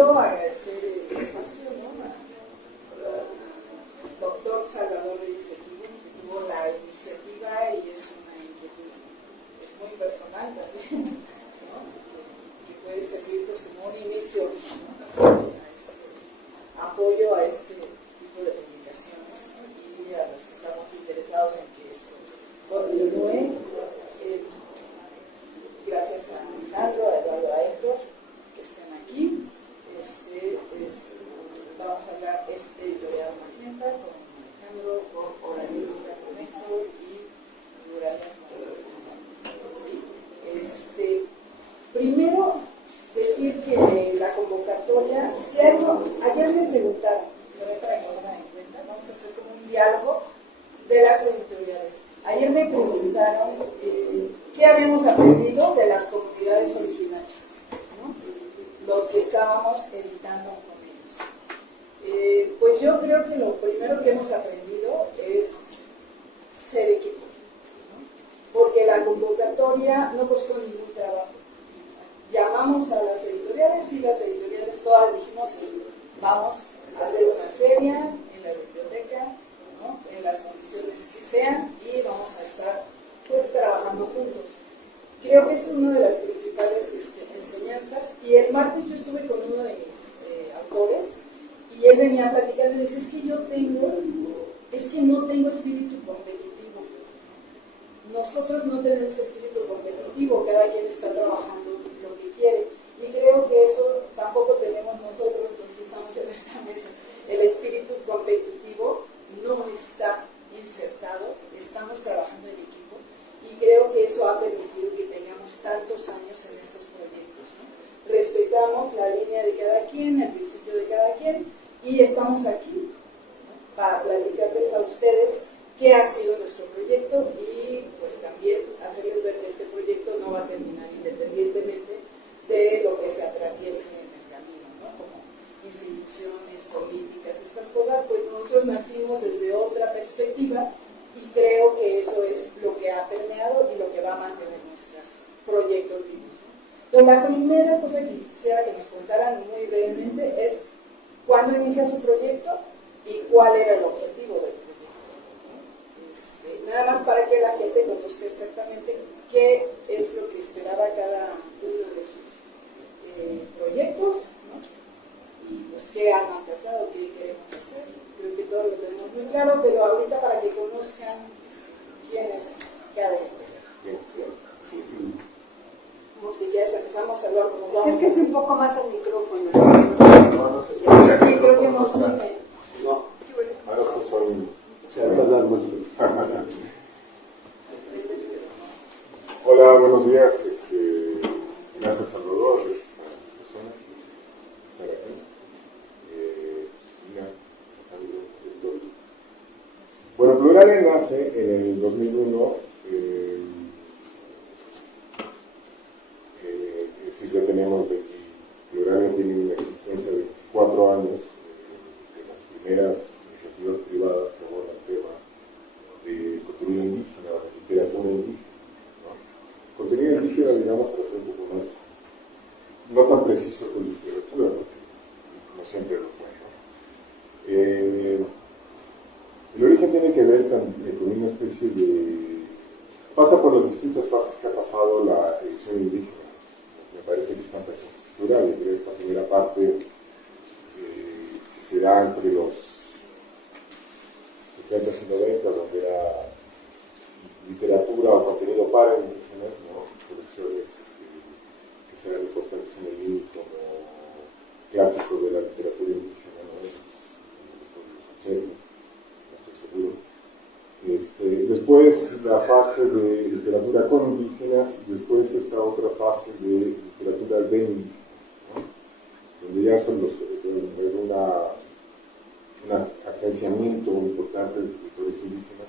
primero agradecer el espacio, ¿no? Al doctor Salvador Reyes Equivo, que tuvo la iniciativa y es una inquietud, es muy personal también, ¿no? que puede servir pues, como un inicio, ¿no? Apoyo a este tipo de publicaciones, ¿no? Y a los que estamos interesados en que esto continúe. Gracias a Alejandro, a Eduardo, a Héctor, que estén aquí. Vamos a hablar, es Editorial Magenta con Alejandro, con Oralidad con Héctor y Ruralia con ¿sí? Primero, decir que la convocatoria, si algo, ayer me preguntaron, también para que lo tengan en cuenta, vamos a hacer como un diálogo de las editoriales. Ayer me preguntaron qué habíamos aprendido de las comunidades originales, ¿no? Los que estábamos editando con ellos. Pues yo creo que lo primero que hemos aprendido es ser equipo, ¿no? Porque la convocatoria no costó ningún trabajo. Llamamos a las editoriales y las editoriales todas dijimos vamos a hacer una feria en la biblioteca, ¿no? En las condiciones que sean y vamos a estar pues trabajando juntos. Creo que es una de las principales enseñanzas y el martes yo estuve con uno de mis autores y él venía platicando y dice es que no tengo espíritu competitivo. Nosotros no tenemos espíritu competitivo, cada quien está trabajando lo que quiere y creo que eso tampoco tenemos nosotros los que estamos en esta mesa. El espíritu competitivo no está insertado, estamos trabajando en equipo y creo que eso ha permitido que tengamos tantos años en estos proyectos, ¿no? Respetamos la línea de cada quien, el principio de cada quien y estamos aquí, ¿no? Para platicarles a ustedes qué ha sido nuestro proyecto y pues también hacerles ver que este proyecto no va a terminar independientemente de lo que se atraviese en el camino, ¿no? Como instituciones, políticas, estas cosas, pues nosotros nacimos desde otra perspectiva y creo que eso es lo que ha permeado y lo que va a mantener nuestros proyectos vivos, ¿no? Entonces, la primera cosa que quisiera que nos contaran muy brevemente es cuándo inicia su proyecto y cuál era el objetivo del proyecto, ¿no? Nada más para que la gente conozca exactamente qué es lo que esperaba cada uno de sus proyectos, ¿no? Y pues qué han alcanzado, qué queremos hacer. Creo que todo lo tenemos muy claro, pero ahorita para que conozcan quién es cada editorial. Sí. Como si ya empezamos a hablar como vamos. Acérquese un poco más al micrófono. Sí, creo que no sirve. No, ahora se va a tardar más. Hola, buenos días. Gracias Salvador, gracias a las personas por estar aquí. Bueno, Plurale nace en el 2001. Es decir, ya tenemos Plurale tiene una existencia de 24 años, de las primeras iniciativas privadas que abordan el tema de contenido indígena, de literatura indígena, ¿no? Contenido indígena, digamos, para ser un poco más, no tan preciso con literatura, porque no siempre lo fue, ¿no? El origen tiene que ver con una especie de... pasa por las distintas fases que ha pasado la edición indígena. Me parece que está en presente estructural, pero esta primera parte que se da entre los 70 y 90, donde era literatura o contenido para indígenas, ¿no? Colecciones que serán importantes en el libro como clásicos de la literatura indígena, ¿no? Los 80, no estoy seguro. Después la fase de literatura con indígenas, y después esta otra fase de literatura de indígenas, ¿no? Donde ya son un agenciamiento importante de escritores indígenas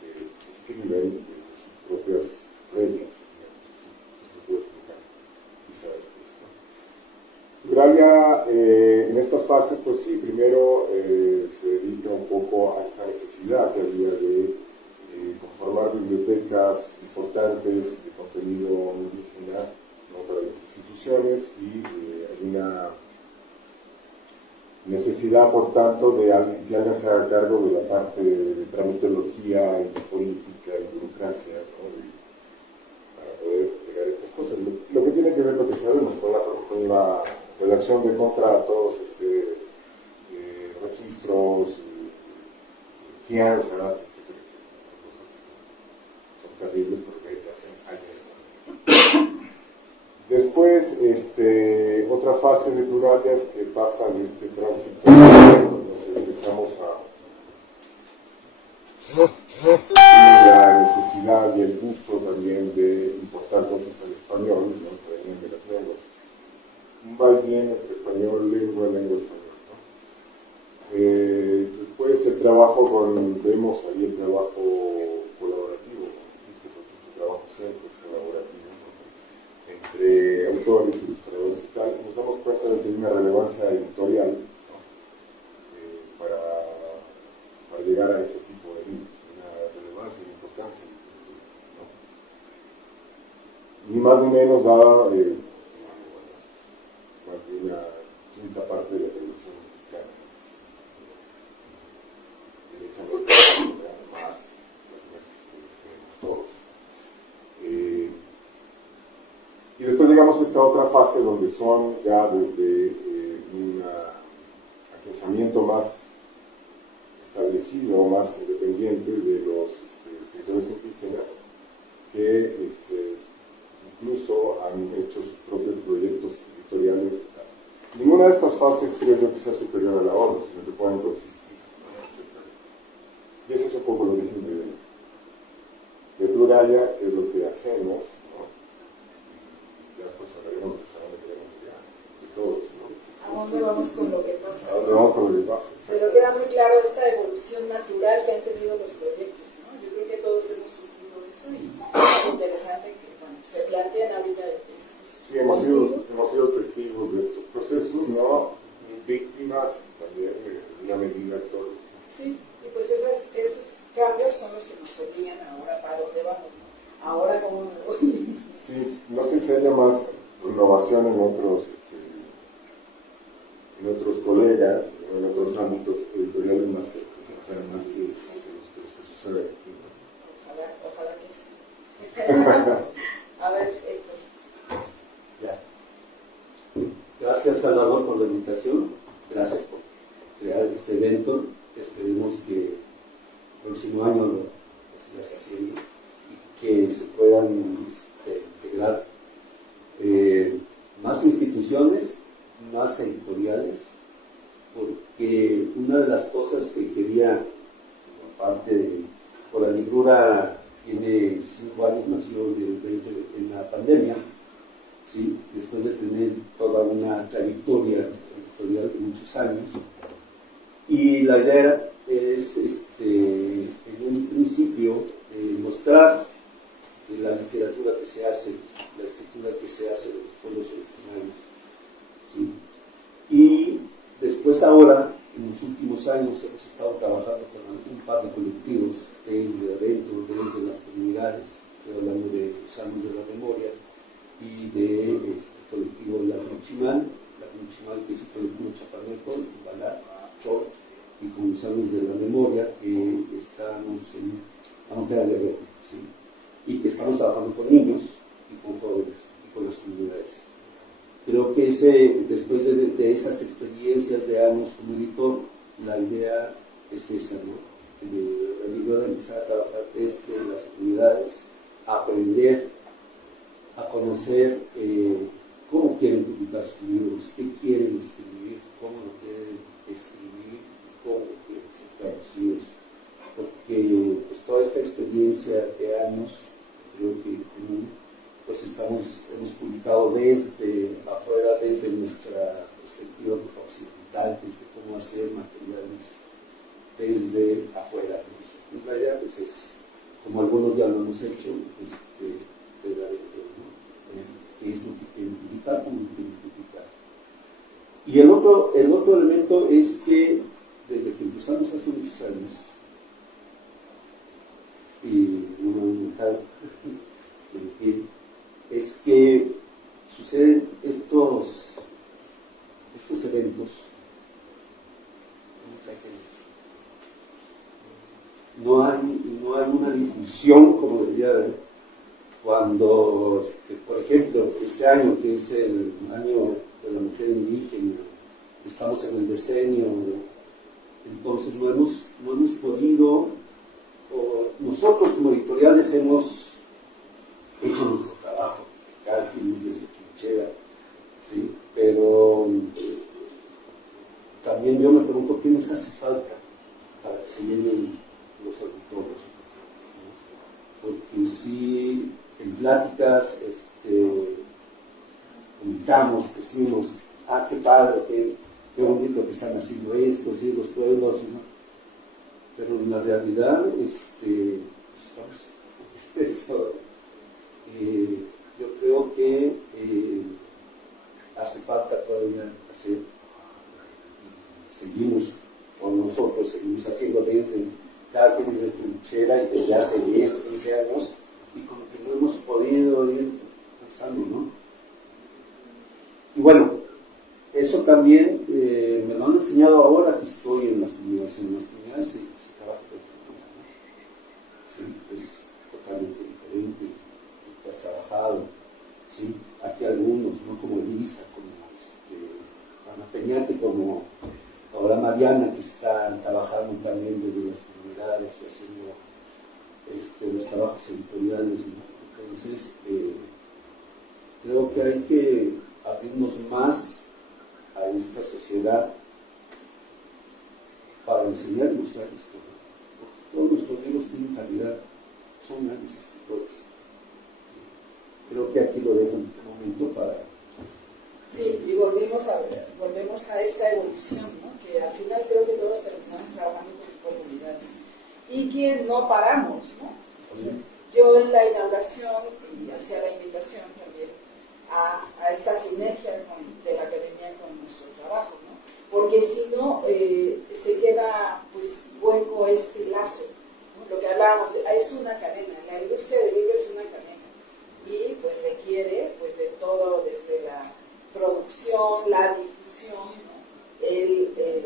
que escriben desde sus propias reglas, digamos, si se puede explicar, quizá después, ¿no? Pluralia, en estas fases, pues sí, primero se dedica un poco a esta necesidad que había de conformar bibliotecas importantes de contenido indígena, ¿no? Para las instituciones y una necesidad, por tanto, de alguien que haga se haga cargo de la parte de tramitología y de política y burocracia, ¿no? Para poder llegar a estas cosas. Lo que tiene que ver, lo que sabemos, con la redacción de contratos, registros, fianzas, etcétera, etcétera. Cosas que son terribles porque hacen años. Después, otra fase de pluralias que pasa en este tránsito, cuando empezamos a la necesidad y el gusto también de importar cosas al español, ¿no? Provienen de las lenguas. Un vaivén entre español, lengua, español, ¿no? Después el trabajo vemos ahí el trabajo colaborativo, porque este trabajo siempre es colaborativo, ¿no? Entre autores, ilustradores y tal, nos damos cuenta de que hay una relevancia editorial, ¿no? Para llegar a este tipo de libros, una relevancia y importancia, ¿no? Ni más ni menos dada más de una quinta parte de la Revolución Mexicana, derechamente más las nuestras que tenemos todos. Y después llegamos a esta otra fase donde son ya desde un afianzamiento más establecido, más independiente de los escritores indígenas que incluso han hecho sus propios proyectos editoriales. Ninguna de estas fases creo yo que sea superior a la otra, sino que pueden coexistir. Y eso es un poco lo que dije de pluralia, que es lo que hacemos, ¿no? Ya después hablaremos de dónde queremos llegar, de todos, ¿no? ¿A dónde vamos con lo que pasa? ¿A dónde vamos con lo que pasa? Pero queda muy claro esta evolución natural que han tenido los proyectos, ¿no? Yo creo que todos hemos sufrido eso y es interesante que, bueno, se planteen ahorita estos. Sí, hemos sido testigos de estos procesos, ¿no? Víctimas también, en una medida, actores. Sí, y pues esos cambios son los que nos obligan ahora para dónde vamos, ¿no? Ahora cómo me voy. Sí, no se enseña más innovación en otros colegas, en otros ámbitos editoriales más que los que suceden aquí, ¿no? Ojalá que sí. A ver, Héctor. Ya. Gracias, Salvador, por la invitación. Gracias por crear este evento. Esperemos que el próximo año lo sigas haciendo y que se puedan integrar más instituciones, más editoriales, porque una de las cosas que quería, aparte de, por la librura tiene 5 años, nació en la pandemia, ¿sí? Después de tener toda una trayectoria editorial de muchos años, y la idea es en un principio mostrar la literatura que se hace, la escritura que se hace de los pueblos originarios, ¿sí? Y después ahora, en los últimos años, hemos estado trabajando con un par de colectivos desde adentro, desde las comunidades, estoy hablando de los Años de la Memoria y de colectivo La Cuchimal, que es el colectivo Chapaneco, Balar, Chor, y con los Años de la Memoria, que estamos en la Montaña de Guerrero, ¿sí? Y que estamos trabajando con niños y con jóvenes y con las comunidades. Creo que después de esas experiencias de años como editor, la idea es esa, ¿no? El libro de empezar a trabajar desde las comunidades, aprender a conocer cómo quieren publicar sus libros, qué quieren escribir, cómo lo quieren escribir, cómo quieren ser traducidos. Porque pues, toda esta experiencia de años, creo que pues hemos publicado desde afuera, desde nuestra perspectiva occidental, desde cómo hacer materiales desde afuera. Y la idea pues, es, como algunos ya lo hemos hecho, de dar qué es lo que quieren publicar, cómo lo quieren publicar. Y el otro elemento es que desde que empezamos hace muchos años, y no me voy a dejar mentir, es que suceden estos ilusión, como diría, cuando, por ejemplo, este año, que es el año de la mujer indígena, estamos en el decenio, entonces no hemos podido, o nosotros como editoriales hemos hecho nuestro trabajo, cada quien desde su trinchera, ¿sí? Pero también yo me pregunto qué nos hace falta para que se llenen los auditorios, ¿no? Porque si en pláticas comentamos, decimos, qué padre, qué bonito que están haciendo esto, ¿sí? Los pueblos, ¿no? Pero en la realidad, yo creo que hace falta todavía hacer, seguimos con nosotros, seguimos haciendo desde cada quien desde trinchera y desde hace 10, 15 años, y como que no hemos podido ir pensando, ¿no? Y bueno, eso también me lo han enseñado ahora que estoy en las comunidades. En las comunidades se trabaja de otra manera, ¿no? Sí, es totalmente diferente. Tú has trabajado, ¿sí? Aquí algunos, ¿no? Como Elisa, como Ana Peñate, como ahora Mariana, que está trabajando también desde las comunidades y haciendo los trabajos editoriales, ¿no? Entonces, creo que hay que abrirnos más a esta sociedad para enseñar y mostrar esto, ¿no? Porque todos nuestros libros tienen calidad, son grandes escritores. ¿Sí? Creo que aquí lo dejo en este momento para... Sí, y volvemos a esta evolución, ¿no? Que al final creo que todos terminamos trabajando con las comunidades y que no paramos, ¿no? Yo en la inauguración y hacía la invitación también a esta sinergia de la academia con nuestro trabajo, ¿no? Porque si no, se queda pues hueco este lazo, ¿no? Lo que hablábamos, es una cadena, la industria del libro es una cadena y pues requiere pues de todo, desde la producción, la difusión, ¿no?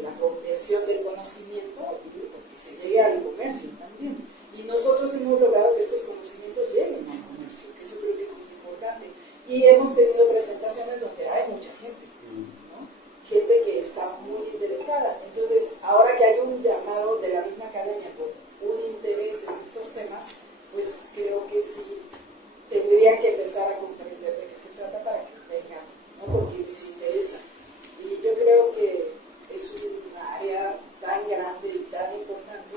La apropiación del conocimiento y pues, que se llegue al comercio también. Y nosotros hemos logrado que estos conocimientos lleguen al comercio, que eso creo que es muy importante. Y hemos tenido presentaciones donde hay mucha gente, ¿no? Gente que está muy interesada. Entonces, ahora que hay un llamado de la misma academia por un interés en estos temas, pues creo que sí tendría que empezar a comprender de qué se trata para que vengan, ¿no? Porque les interesa. Y yo creo que es un área tan grande y tan importante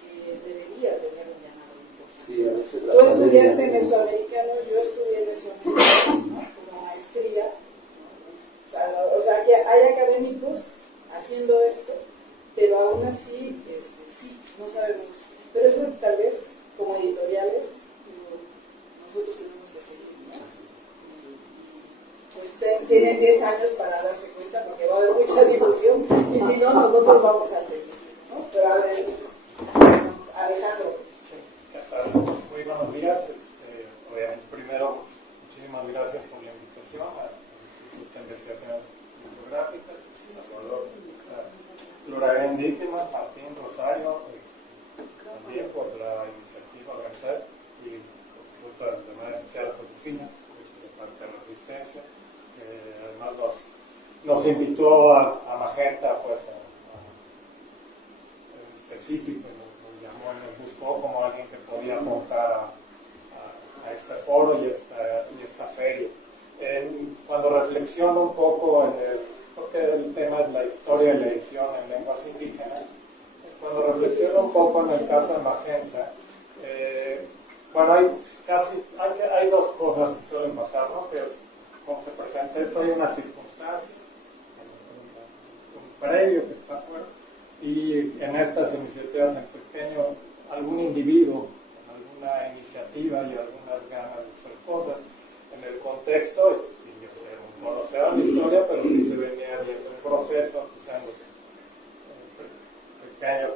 que debería tener un llamado importante. Sí, a veces Tú estudiaste mesoamericano, yo estudié mesoamericano, ¿no? Como maestría, ¿no? O sea, que hay académicos haciendo esto, pero aún así, sí, no sabemos. Pero eso tal vez, como editoriales, nosotros tenemos que seguir, ¿no? Pues tienen 10 años para darse cuenta porque va a haber mucha difusión y si no, nosotros vamos a seguir, ¿no? Pero a ver, entonces, Alejandro. Muy buenos días. Primero, muchísimas gracias por la invitación al Instituto de Investigaciones Bibliográficas, Salvador, Flora Indígena, Martín Rosario, también por la iniciativa organizar y por supuesto de manera especial a Josefina, de parte de Resistencia. Además nos invitó a Magenta, pues en específico, nos llamó y nos buscó como alguien que podía aportar a este foro y esta feria. Cuando reflexiono un poco porque el tema es la historia y la edición en lenguas indígenas, cuando reflexiono un poco en el caso de Magenta, bueno, hay dos cosas que suelen pasar, ¿no? Que es, como se presenta esto, hay una circunstancia, un previo que está fuera, y en estas iniciativas en pequeño, algún individuo, alguna iniciativa y algunas ganas de hacer cosas en el contexto, sin yo ser un conocedor de historia, pero sí se venía viendo un proceso, quizás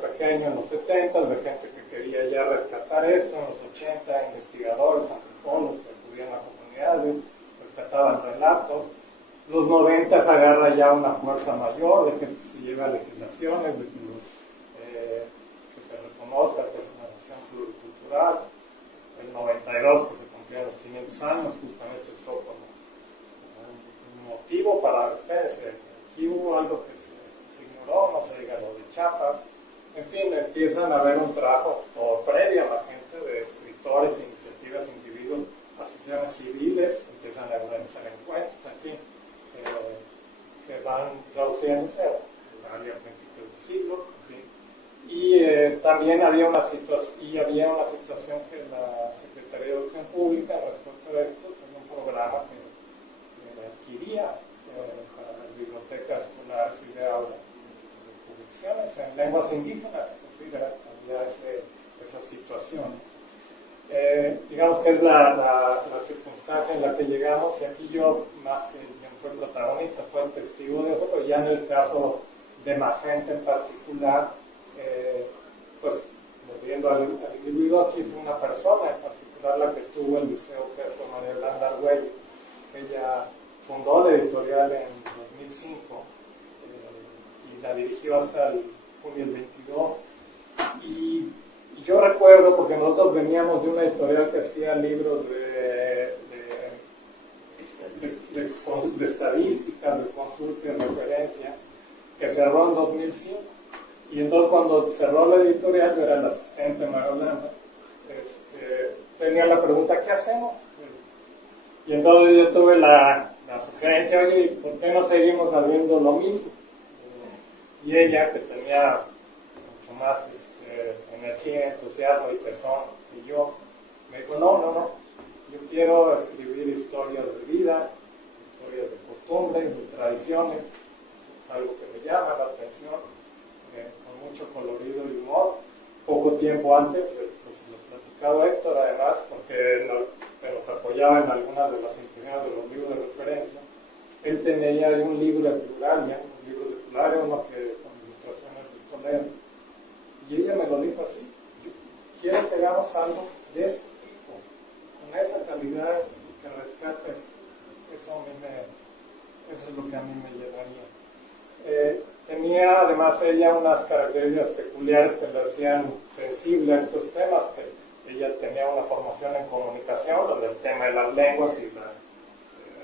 pequeño en los 70, de gente que quería ya rescatar esto, en los 80, investigadores, antropólogos que acudían a comunidades, rescataban relatos. Los 90 agarra ya una fuerza mayor de que se lleve a legislaciones, de que se reconozca que es una nación pluricultural, 92, que se cumplían los 500 años, justamente se usó como un motivo para, espérense, aquí hubo algo que se ignoró, no se diga lo de Chiapas. En fin, empiezan a haber un trabajo todo previo a la gente de escritores, iniciativas, individuos, asociaciones civiles, empiezan a organizar encuentros, en fin, que van traduciéndose a principios del siglo, en fin. Y también había una situación que la Secretaría de Educación Pública, en respuesta a esto, tenía un programa que adquiría para las bibliotecas escolares y de aula publicaciones en lenguas indígenas, es decir, había esa situación. Digamos que es la circunstancia en la que llegamos, y aquí yo, más que yo fui el protagonista, fue el testigo de eso, pero ya en el caso de Magenta en particular, pues volviendo al individuo, aquí fue una persona en particular la que tuvo el liceo, que fue María Yolanda Argüello. Ella fundó la editorial en 2005 y la dirigió hasta el junio del 22. Y yo recuerdo, porque nosotros veníamos de una editorial que hacía libros de estadísticas, de consulta y referencia, que cerró en 2005. Y entonces cuando cerró la editorial, yo era el asistente de María Yolanda, tenía la pregunta, ¿qué hacemos? Y entonces yo tuve la sugerencia, oye, ¿por qué no seguimos haciendo lo mismo? Y ella, que tenía mucho más energía, entusiasmo y tesón que yo, me dijo, no, yo quiero escribir historias de vida, historias de costumbres, de tradiciones, es algo que me llama la atención, con mucho colorido y humor. Poco tiempo antes, pues lo platicaba Héctor además, porque nos apoyaba en algunas de las impresiones de los libros de referencia. Él tenía ya un libro de Pluralia, un libro de Pluralia, uno que con ilustraciones de Toledo. Y ella me lo dijo así, quiero que hagamos algo de este tipo, con esa calidad y que rescates. Eso es lo que a mí me llevaría. Tenía además ella unas características peculiares que le hacían sensible a estos temas. Ella tenía una formación en comunicación, donde el tema de las lenguas y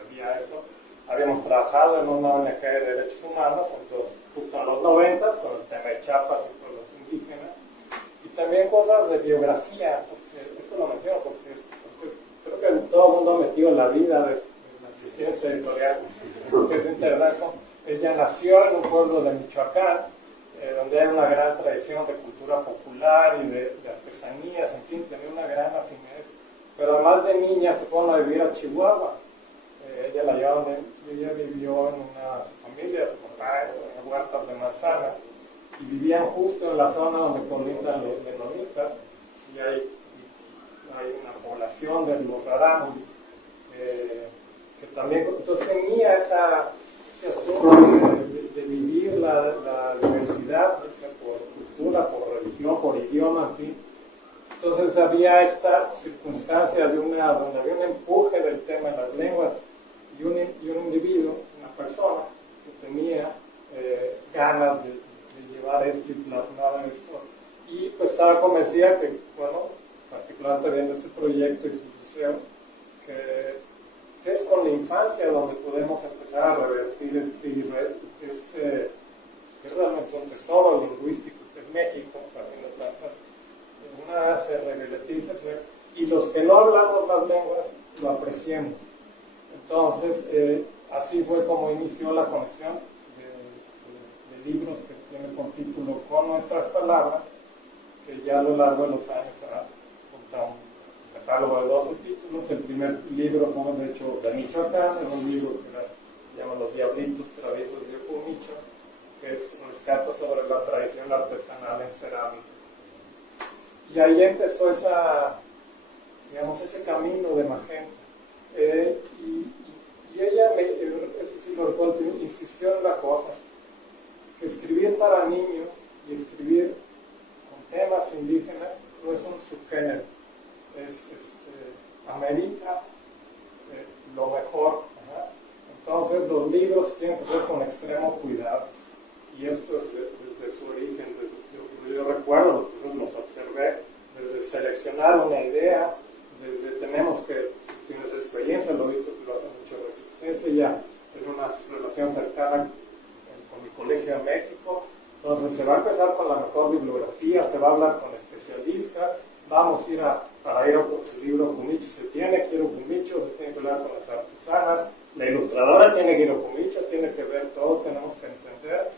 había eso. Habíamos trabajado en una ONG de derechos humanos, entonces justo en los 90, con el tema de Chiapas y pueblos indígenas. Y también cosas de biografía, porque esto lo menciono porque creo que todo el mundo ha metido en la vida de la existencia editorial, porque es interesante. Ella nació en un pueblo de Michoacán, donde hay una gran tradición de cultura popular y de artesanías, en fin, tenía una gran afinidad. Pero además de niña se fueron a vivir a Chihuahua. Ella vivió en su familia, su papá, en huertas de manzana, y vivían justo en la zona donde colindan los menonitas, y hay una población de los rarámuris, que también, entonces tenía este asunto de vivir la diversidad, por cultura, por religión, por idioma, en fin. Entonces había esta circunstancia donde había un empuje del tema de las lenguas y un individuo, una persona que tenía ganas de llevar esto y plasmar esto. Y pues estaba convencida que, bueno, particularmente viendo este proyecto y sus deseos, que es con la infancia donde podemos empezar a revertir que es realmente un tesoro lingüístico que es México, para fin de cuentas. Una se revitaliza y los que no hablamos las lenguas lo apreciamos. Entonces, así fue como inició la conexión de libros que tiene por título Con nuestras palabras, que ya a lo largo de los años ha contado un catálogo de 12 títulos. El primer libro fue, de hecho, de Michoacán, es un libro que se llama Los Diablitos Traviesos de Ocumicho, que es un rescate sobre la tradición artesanal en cerámica. Y ahí empezó ese camino de Magenta. Y ella, eso sí lo recuerdo, insistió en una cosa, que escribir para niños y escribir con temas indígenas no es un subgénero, amerita lo mejor, ¿verdad? Entonces los libros tienen que ser con extremo cuidado, y esto es desde su origen. Yo recuerdo, los observé, desde seleccionar una idea, desde tenemos que, tienes experiencia, lo he visto que lo hace mucho Resistencia, ya en una relación cercana con mi colegio en México. Entonces se va a empezar con la mejor bibliografía, se va a hablar con especialistas, vamos a ir para ir al libro Cumicho, se tiene que ir a Cumicho, se tiene que hablar con las artesanas, la ilustradora tiene que ir a Cumicho, tiene que ver todo, tenemos que entender.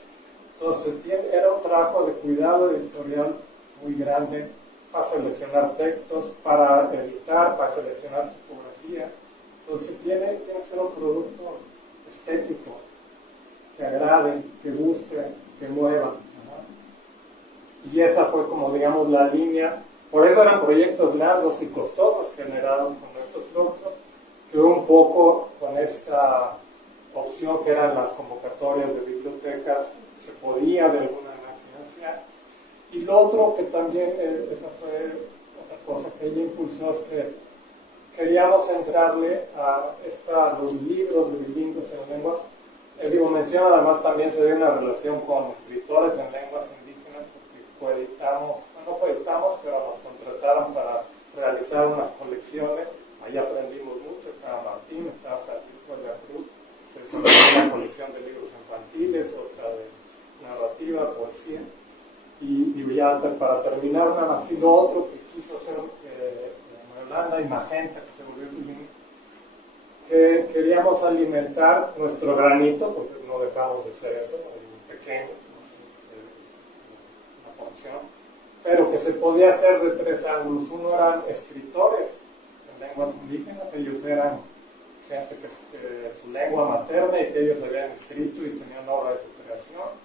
Entonces era un trabajo de cuidado editorial muy grande para seleccionar textos, para editar, para seleccionar tipografía. Entonces tiene que ser un producto estético, que agrade, que guste, que mueva, ¿no? Y esa fue como digamos la línea. Por eso eran proyectos largos y costosos generados con estos productos, que un poco con esta opción que eran las convocatorias de bibliotecas se podía de alguna manera financiar. Y lo otro que también, esa fue otra cosa que ella impulsó, es que queríamos entrarle a los libros de bilingües en lenguas. Digo, menciona además también se dio una relación con escritores en lenguas indígenas, porque no coeditamos, pero nos contrataron para realizar unas colecciones. Ahí aprendimos mucho, estaba Martín, estaba Francisco de la Cruz, se desarrolló una colección de libros infantiles, otra de narrativa, poesía. Y ya para terminar, nada más, y lo otro que quiso hacer Holanda y Magenta, que se volvió su línea, que queríamos alimentar nuestro granito, porque no dejamos de ser eso, muy pequeño, una porción, pero que se podía hacer de tres ángulos. Uno eran escritores en lenguas indígenas, ellos eran gente que su lengua materna y que ellos habían escrito y tenían obra de su creación.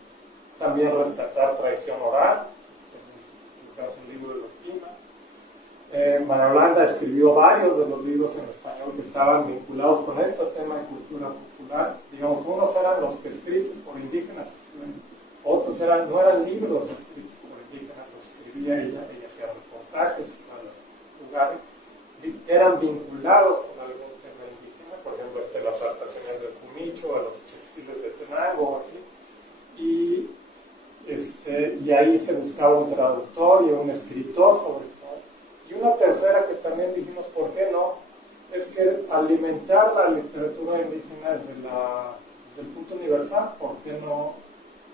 También rescatar tradición oral, un libro de los Pima. María Holanda escribió varios de los libros en español que estaban vinculados con este tema de cultura popular. Digamos, unos eran los que escritos por indígenas, otros no eran libros escritos por indígenas, los escribía ella hacía reportajes, iba a los lugares, que eran vinculados con algún tema indígena, por ejemplo, las artesanías de Cumicho, a los textiles de Tenango, y ahí se buscaba un traductor y un escritor sobre todo. Y una tercera que también dijimos, ¿por qué no? Es que alimentar la literatura indígena desde el punto universal, ¿por qué no?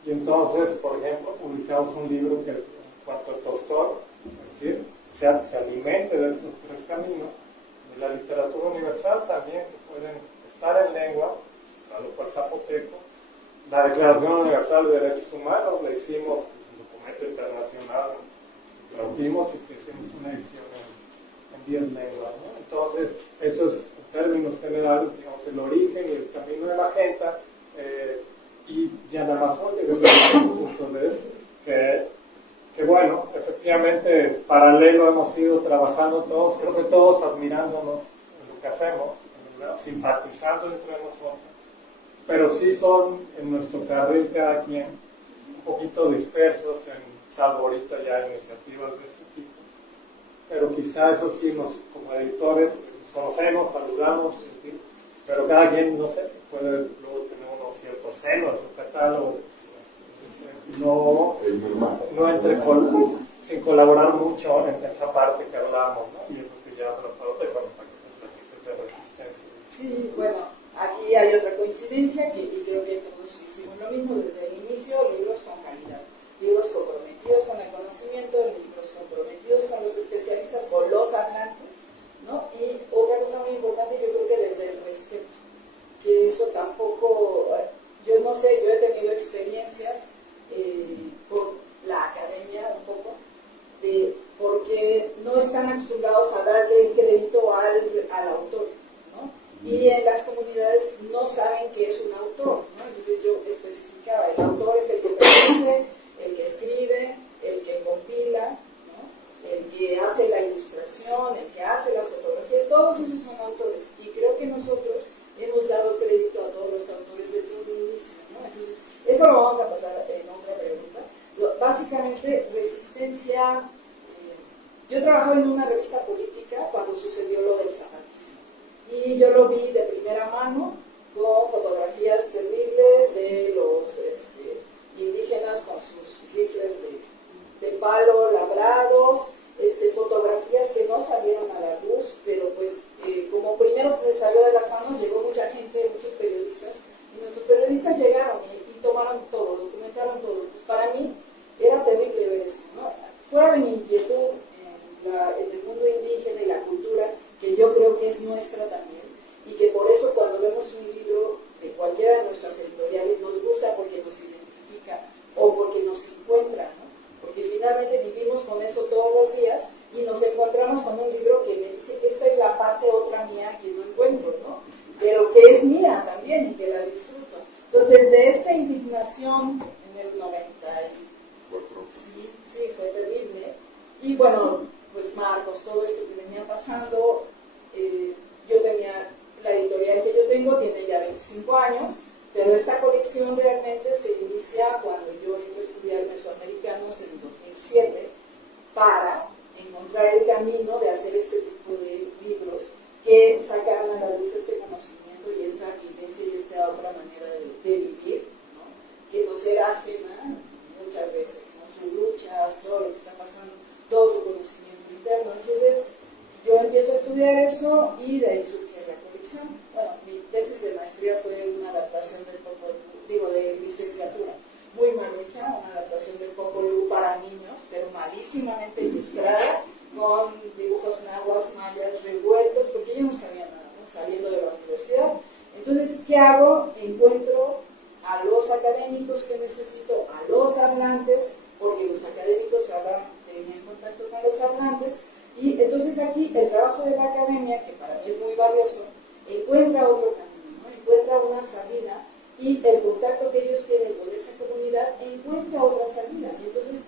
Y entonces, por ejemplo, publicamos un libro que, en cuanto a Tolstói, es decir, se alimente de estos tres caminos, de la literatura universal también, que pueden estar en lengua, salvo por zapoteco. La Declaración Universal de Derechos Humanos la hicimos, un documento internacional, lo vimos y hicimos una edición en 10 lenguas, ¿no? Entonces, eso es, en términos generales, digamos, el origen y el camino de Magenta, y ya nada más desde el punto de esto, que bueno, efectivamente, paralelo hemos ido trabajando todos, creo que todos admirándonos en lo que hacemos, simpatizando entre nosotros, pero sí son en nuestro carril cada quien un poquito dispersos, salvo ahorita ya iniciativas de este tipo, pero quizá eso sí, como editores nos conocemos, saludamos, pero cada quien, no sé, puede luego tener unos ciertos celos en su catálogo, no sin colaborar mucho en esa parte que hablamos, ¿no? Y eso que ya para que se te resistencia. Sí, bueno, aquí hay otra coincidencia y creo que todos hicimos lo mismo desde el inicio, libros con calidad, libros comprometidos con el conocimiento, libros comprometidos con los especialistas, con los hablantes, ¿no? Y otra cosa muy importante, yo creo que desde el respeto, que eso tampoco, yo no sé, yo he tenido experiencias por la academia un poco, porque no están acostumbrados a darle crédito al autor, ¿no? Y en las comunidades no saben qué es un autor, ¿no? Entonces yo especificaba, el autor es el que produce, el que escribe, el que compila, ¿no? El que hace la ilustración, el que hace la fotografía, todos esos son autores. Y creo que nosotros hemos dado crédito a todos los autores desde un inicio, ¿no? Entonces, eso lo vamos a pasar en otra pregunta. Básicamente, resistencia. Yo trabajaba en una revista política cuando sucedió lo del zapatismo. Y yo lo vi de primera mano con fotografías terribles de los indígenas con sus rifles de palo labrados, fotografías que no salieron a la luz, pero tomaron todo, documentaron todo. Entonces, para mí era terrible ver eso, ¿no? Fuera de mi inquietud en el mundo indígena y la cultura, que yo creo que es nuestra también, y que por eso cuando vemos un libro de cualquiera de nuestras editoriales nos gusta porque nos identifica o porque nos encuentra, ¿no? Porque finalmente vivimos con eso todos los días y nos encontramos con un libro que me dice que esta es la parte otra mía que no encuentro, ¿no? Pero que es mía también y que la disfruto. Entonces, desde esta indignación en el 90, sí, fue terrible. Y bueno, pues Marcos, todo esto que venía pasando, yo tenía, la editorial que yo tengo tiene ya 25 años, pero esta colección realmente se inicia cuando yo entro a estudiar mesoamericanos en 2007 para encontrar el camino de hacer este tipo de libros que sacaran a la luz este conocimiento y esta vivencia y esta otra manera de vivir, ¿no? Que nos era ajena muchas veces, ¿no? Sus luchas, todo lo que está pasando, todo su conocimiento interno. Entonces, yo empiezo a estudiar eso y de ahí surge la colección. Bueno, mi tesis de maestría fue una adaptación del Popol Vuh, digo, de licenciatura, muy mal hecha, una adaptación del Popol Vuh para niños, pero malísimamente ilustrada, con dibujos náhuatl, mayas, revueltos, porque yo no sabía nada, ¿no? Saliendo de la universidad. Entonces, ¿qué hago? Encuentro a los académicos que necesito, a los hablantes, porque los académicos tenían contacto con los hablantes, y entonces aquí el trabajo de la academia, que para mí es muy valioso, encuentra otro camino, ¿no? Encuentra una salida, y el contacto que ellos tienen con esa comunidad encuentra otra salida, y entonces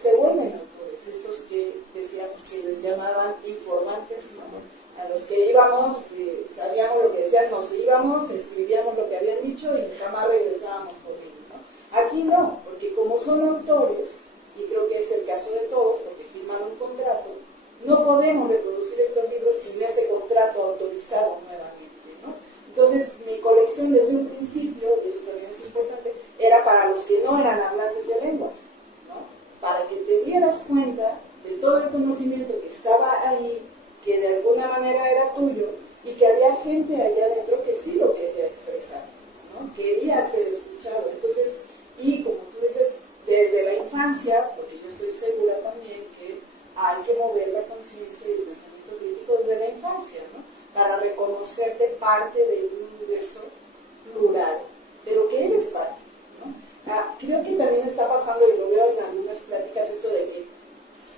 se vuelven autores, estos que decíamos que les llamaban informantes, ¿no? A los que íbamos, sabíamos lo que decían, nos íbamos, escribíamos lo que habían dicho y jamás regresábamos con ellos, ¿no? Aquí no, porque como son autores, y creo que es el caso de todos, porque firman un contrato, no podemos reproducir estos libros sin ese contrato autorizado nuevamente, ¿no? Entonces, mi colección desde un principio, y eso también es importante, era para los que no eran hablantes de lenguas, ¿no? Para que te dieras cuenta de todo el conocimiento que estaba ahí, que de alguna manera era tuyo, y que había gente allá adentro que sí lo quería expresar, ¿no? Quería ser escuchado. Entonces, y como tú dices, desde la infancia, porque yo estoy segura también que hay que mover la conciencia y el pensamiento crítico desde la infancia, ¿no? Para reconocerte parte de un universo plural, pero que eres parte, ¿no? Creo que también está pasando, y lo veo en algunas pláticas, esto de que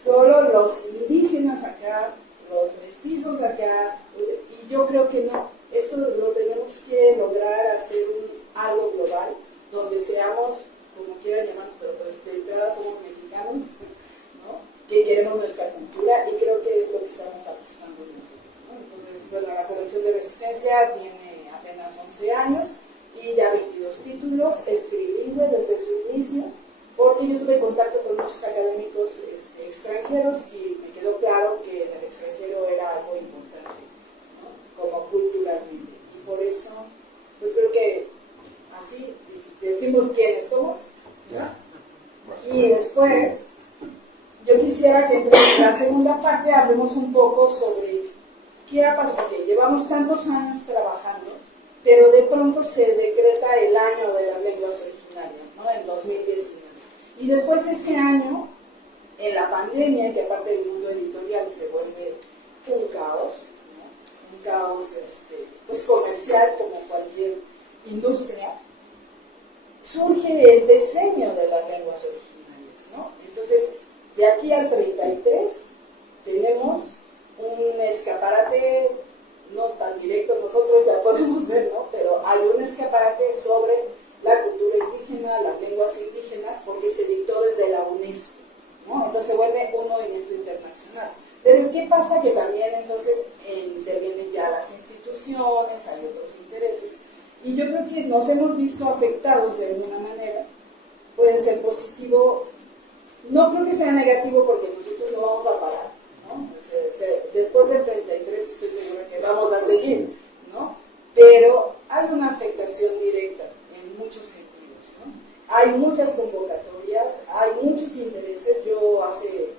solo los indígenas acá, los mestizos acá, y yo creo que no, esto lo tenemos que lograr hacer algo global, donde seamos, como quieran llamar, pero pues de entrada somos mexicanos, ¿no? Que queremos nuestra cultura, y creo que es lo que estamos apostando nosotros, ¿no? Entonces, bueno, la colección de Resistencia tiene apenas 11 años, y ya 22 títulos, es trilingüe desde su inicio, porque yo tuve contacto con muchos académicos extranjeros y me quedó claro que en el extranjero era algo importante, ¿no? Como culturalmente. Y por eso, pues creo que así decimos quiénes somos, ¿no? Y después, yo quisiera que en la segunda parte hablemos un poco sobre qué ha pasado, porque llevamos tantos años trabajando, pero de pronto se decreta el año de las lenguas originarias, ¿no? En 2019. Y después ese año, en la pandemia, que aparte del mundo editorial se vuelve un caos, ¿no? Un caos pues comercial como cualquier industria, surge el diseño de las lenguas originarias, ¿no? Entonces, de aquí al 33 tenemos un escaparate, no tan directo, nosotros ya podemos ver, ¿no? Pero hay un escaparate sobre la cultura indígena, las lenguas indígenas, porque se dictó desde la UNESCO, ¿no? Entonces se vuelve un movimiento internacional. Pero ¿qué pasa? Que también entonces intervienen ya las instituciones, hay otros intereses, y yo creo que nos hemos visto afectados de alguna manera. Puede ser positivo, no creo que sea negativo, porque nosotros no vamos a parar, ¿no? Después del 33 estoy segura que vamos a seguir, ¿no? Pero hay una afectación directa en muchos sentidos, ¿no? Hay muchas convocatorias, hay muchos intereses. Yo hace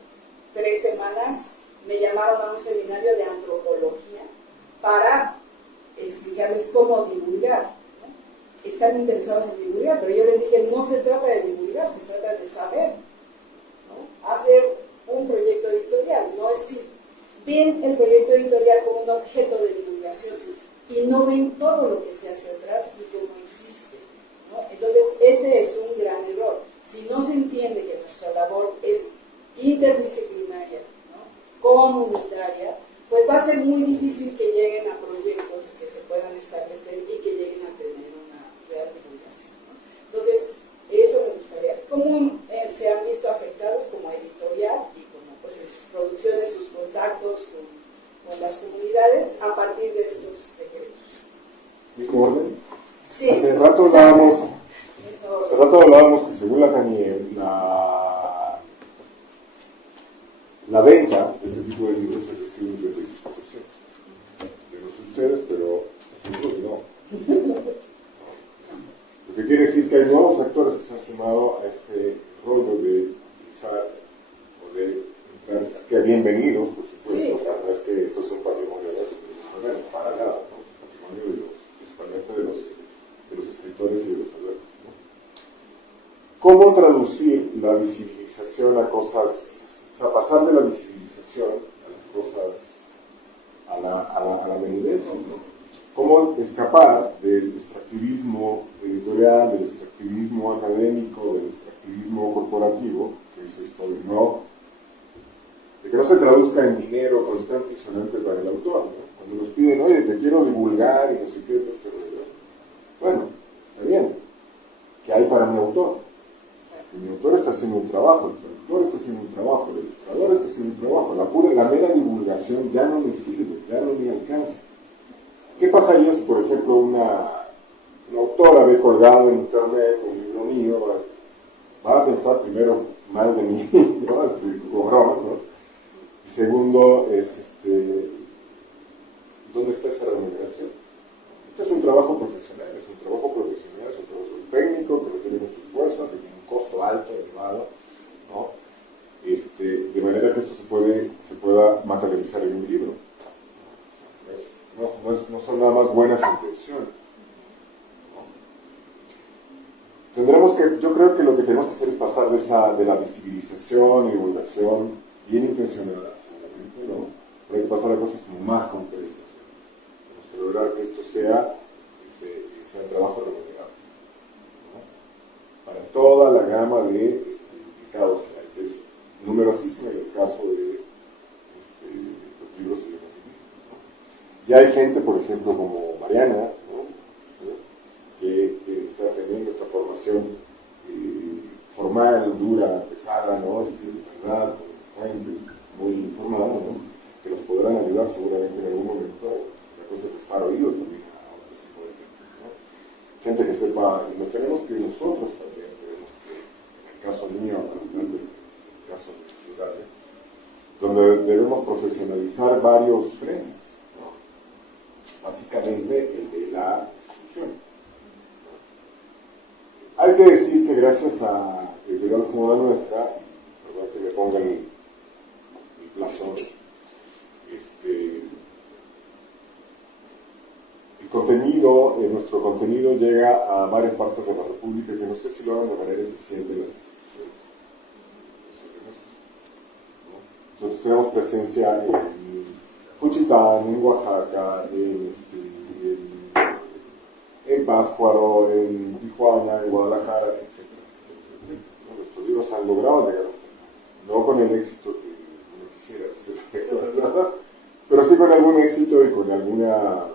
3 semanas me llamaron a un seminario de antropología para explicarles cómo divulgar, ¿no? están interesados en divulgar, pero yo les dije, no se trata de divulgar, se trata de saber, ¿no? Hacer un proyecto editorial, no es decir, ven el proyecto editorial como un objeto de divulgación y no ven todo lo que se hace atrás y cómo existe, ¿no? Entonces, ese es un gran error. Si no se entiende que nuestra labor es interdisciplinaria, ¿no? Comunitaria, pues va a ser muy difícil que lleguen a proyectos que se puedan establecer y que lleguen a tener una real divulgación, ¿no? Entonces, eso me gustaría. ¿Cómo se han visto afectados como editorial y como pues en sus producciones, sus contactos con las comunidades a partir de estos decretos? ¿Mismo orden? Sí. Hace rato hablábamos que según la CANIE, la venta de este tipo de libros ha crecido un 36%. Yo no sé ustedes, pero nosotros no. Lo que quiere decir que hay nuevos actores que se han sumado a este rollo de utilizar o de entrar, que bienvenidos, por supuesto. Sí. O sea, no es que esto es un patrimonio de los para nada, ¿no? Es un patrimonio principalmente de los escritores y de los autores, ¿no? ¿Cómo traducir la visibilización a cosas? O sea, pasar de la visibilización a las cosas, a la menudez, ¿no? ¿Cómo escapar del extractivismo editorial, del extractivismo académico, del extractivismo corporativo, que es esto de que no se traduzca en dinero constante y sonante para el autor, ¿no? Cuando nos piden, oye, te quiero divulgar y no sé qué, pues, bueno, está bien, ¿qué hay para mi autor? Mi autor está haciendo un trabajo, el traductor está haciendo un trabajo, el ilustrador está haciendo un trabajo, la mera divulgación ya no me sirve, ya no me alcanza. ¿Qué pasaría si, por ejemplo, una autora ve colgado en internet un libro mío, va a pensar primero mal de mí, ¿no? Cobrón, ¿no? Y segundo, ¿dónde está esa remuneración? Este es un trabajo profesional, es un trabajo técnico, que requiere mucho esfuerzo, que tiene un costo alto, elevado, ¿no? De manera que esto se pueda materializar en un libro. No son nada más buenas intenciones, ¿no? Yo creo que lo que tenemos que hacer es pasar de la visibilización y divulgación bien intencionada, seguramente, ¿no? Pero hay que pasar a cosas como más concretas, ¿no? Tenemos que lograr que esto sea un trabajo remunerado, ¿no? Para toda la gama de implicados que hay, que es numerosísima en el caso de los libros y demás. Ya hay gente, por ejemplo, como Mariana, ¿no? que está teniendo esta formación formal, dura, pesada, ¿no? ¿Verdad? Con fuentes muy informadas, ¿no? Que nos podrán ayudar seguramente en algún momento. La cosa es prestar oídos también a otro tipo de gente, ¿no? Gente que sepa, y nos tenemos que nosotros también, tenemos que, en el caso mío, en el caso de Ciudad, donde debemos profesionalizar varios frentes. Básicamente el de la distribución. Hay que decir que gracias a editoriales como la nuestra, perdón que me pongan el plazo, nuestro contenido llega a varias partes de la República que no sé si lo hagan de manera eficiente en las instituciones. Nosotros tenemos presencia en Juchitán, en Oaxaca, en Pátzcuaro, en Tijuana, en Guadalajara, etc. Nuestros libros han logrado llegar hasta acá. No con el éxito que uno quisiera, pero sí con algún éxito y con alguna...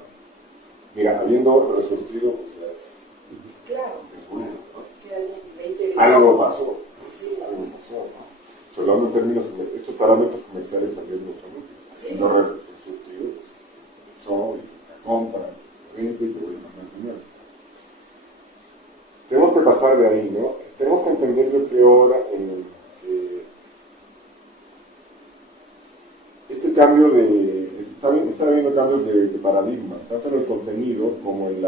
Mira, habiendo resurgido, pues ya es... Claro. Es bueno, ¿no? Es que alguien le interesó. Algo pasó. Sí. Algo pasó, ¿no? Hablando en términos comerciales, estos parámetros comerciales también no son útiles. Sí. No resurgido, pues son, la compra, la venta y todo el mantenimiento. Tenemos que pasar de ahí, ¿no? Tenemos que entender, yo creo, ahora que este cambio está habiendo cambios de paradigmas, tanto en el contenido como en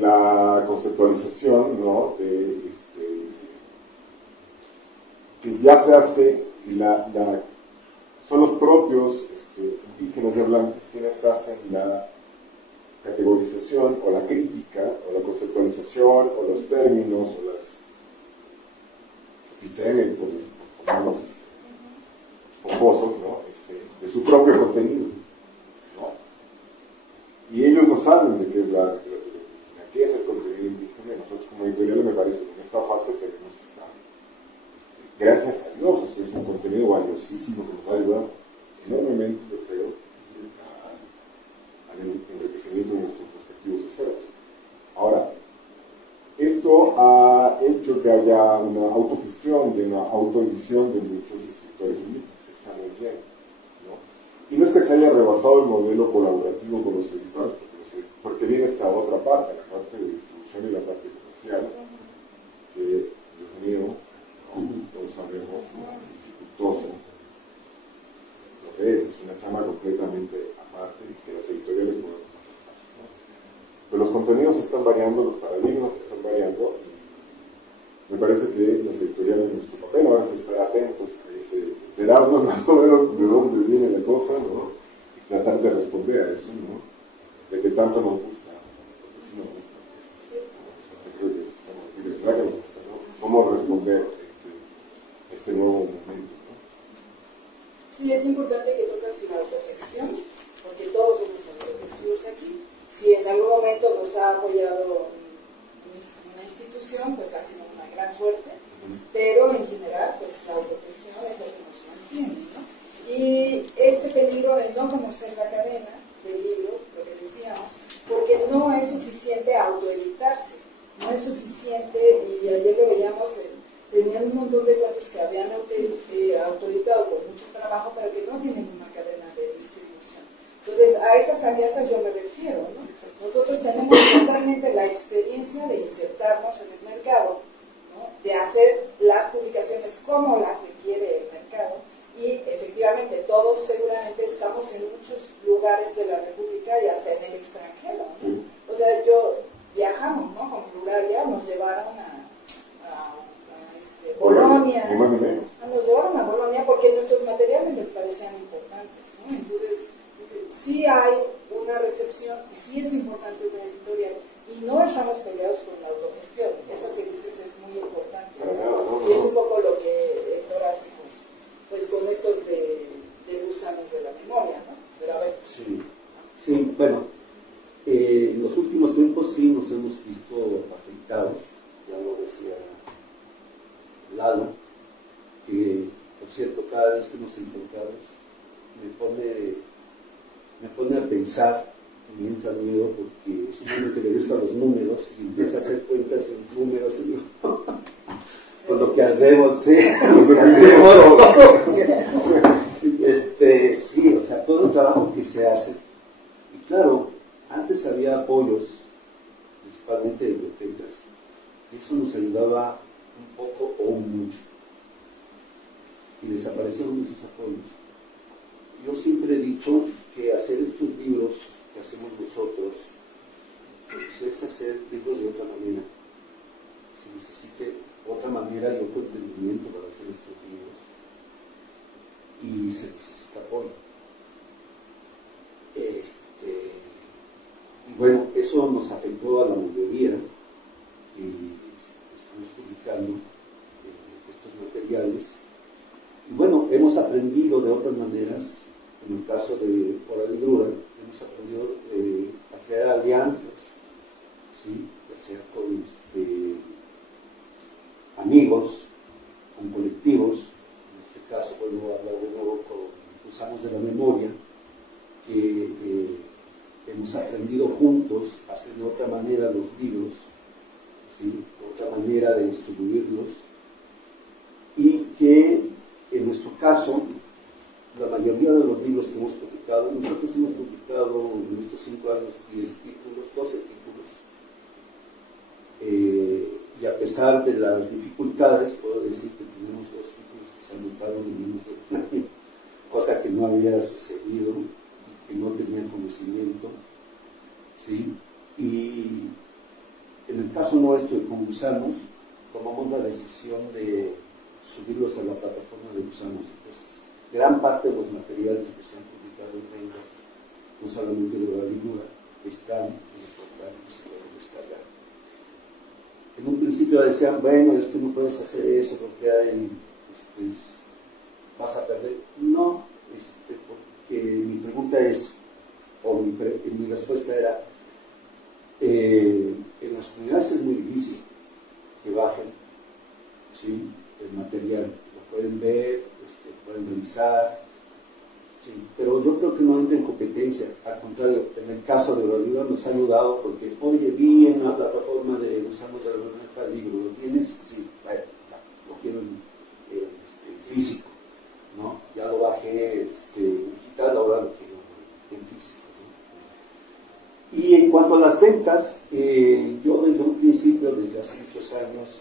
la conceptualización, ¿no? Que ya se hace, son los propios indígenas y hablantes quienes hacen la categorización o la crítica o la conceptualización o los términos o las epistemias, por ponerlos pomposos, ¿no? De su propio contenido, ¿no? Y ellos no saben de qué es la literatura indígena, qué es el contenido indígena, y nosotros como editoriales me parece que en esta fase tenemos que estar, gracias a Dios, es un contenido valiosísimo que nos va a ayudar enormemente, yo creo, al enriquecimiento de nuestros respectivos acervos. Ahora, esto ha hecho que haya una autogestión y una autoedición de muchos escritores indígenas, que está muy bien, ¿no? Y no es que se haya rebasado el modelo colaborativo con los editores, porque viene esta otra parte, la parte de distribución y la parte comercial, que, Dios mío, todos sabemos lo dificultoso lo que es una chama completamente aparte y que las editoriales podemos aportar, ¿no? Pero los contenidos están variando, los paradigmas están variando, y me parece que las editoriales, nuestro papel ahora es estar atentos a enterarnos más o menos de dónde viene la cosa, ¿no? Y tratar de responder a eso, ¿no? De que tanto nos gusta, porque sí nos gusta, yo creo que estamos aquí de verdad que nos gusta, ¿no? Cómo responder este nuevo momento, ¿no? Sí, es importante que tocas la autogestión, porque todos somos autogestivos aquí. Si en algún momento nos ha apoyado una institución, pues ha sido una gran suerte, pero en general, pues la autogestión es lo que nos mantiene, ¿no? Y ese peligro de no conocer la cadena del libro, lo que decíamos, porque no es suficiente autoeditarse, no es suficiente, y ayer lo veíamos, tenían un montón de cuentos que habían autoeditado con mucho trabajo, pero que no tienen una cadena de distribución. Entonces, a esas alianzas yo me refiero, ¿no? Nosotros tenemos totalmente la experiencia de insertarnos en el mercado, ¿no? De hacer las publicaciones como las requiere el mercado, y efectivamente todos seguramente estamos en muchos lugares de la República y hasta en el extranjero, ¿no? O sea, viajamos, ¿no? Con Pluralia, nos llevaron a Bolonia, nos llevaron a Bolonia porque nuestros materiales les parecían importantes, ¿no? Entonces, sí hay una recepción, y sí es importante una editorial, y no estamos peleados con la autogestión. Eso que dices es muy importante, ¿no? Y es un poco lo que Héctor hace con estos de gusanos de la memoria, ¿no? Pero a ver. Sí, bueno, en los últimos tiempos sí nos hemos visto afectados, ya lo decía Lalo, que por cierto cada vez que nos encontramos me pone a pensar, y me entra miedo porque es un hombre que le gustan los números y empieza a hacer cuentas en números y digo, con lo que hacemos, sí, sí, o sea, todo el trabajo que se hace. Y claro, antes había apoyos, principalmente de bibliotecas, y eso nos ayudaba un poco o mucho, y desaparecieron esos apoyos. Yo siempre he dicho que hacer estos libros que hacemos nosotros pues es hacer libros de otra manera. Se necesite otra manera y otro entendimiento para hacer estos libros, y se necesita apoyo. Y bueno, eso nos afectó a la mayoría y estamos publicando estos materiales. Y bueno, hemos aprendido de otras maneras. En el caso de Hora Librura, hemos aprendido a crear alianzas, ¿sí? Ya sea con amigos, con colectivos. En este caso, vuelvo a hablar de nuevo con Gusanos de la Memoria, que hemos aprendido juntos a hacer de otra manera los libros, ¿sí? Otra manera de distribuirlos, y que en nuestro caso la mayoría de los libros que hemos publicado, nosotros hemos publicado en estos 5 años 10 títulos, 12 títulos, y a pesar de las dificultades puedo decir que tenemos 2 títulos que se anotaron en menos de un año, cosa que no había sucedido y que no tenían conocimiento, ¿sí? Y en el caso nuestro, con Gusanos, tomamos la decisión de subirlos a la plataforma de Gusanos. Entonces, gran parte de los materiales que se han publicado publicado en ventas, no solamente de la libra, están en el portal y se pueden descargar. En un principio decían, bueno, es que no puedes hacer eso porque hay, vas a perder. No, porque mi pregunta es, mi respuesta era, en las comunidades es muy difícil que bajen, ¿sí?, el material. Lo pueden ver, pueden revisar, ¿sí?, pero yo creo que no entra en competencia. Al contrario, en el caso de la libra nos ha ayudado porque, oye, vi en la plataforma de Usamos de la libro, ¿lo tienes? Sí, bueno, lo quiero en físico, ¿no? Ya lo bajé digital, ahora lo quiero en físico, ¿no? Y en cuanto a las ventas, yo desde un principio, desde hace muchos años,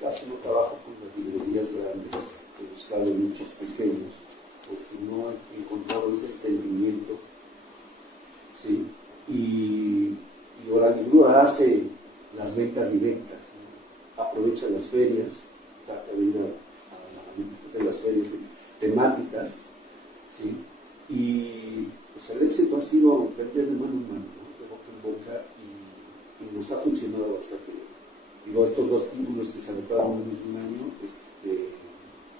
casi no trabajo con las librerías grandes, he buscado nichos pequeños, porque no he encontrado ese entendimiento, ¿sí? Y ahora Librura hace las ventas directas, ¿no? Aprovecha las ferias, trata de ir a las ferias temáticas, ¿sí? Y pues el éxito ha sido vender de mano en mano, ¿no?, de boca en boca, y nos ha funcionado bastante bien. Digo, estos dos títulos que se anotaron en el mismo año,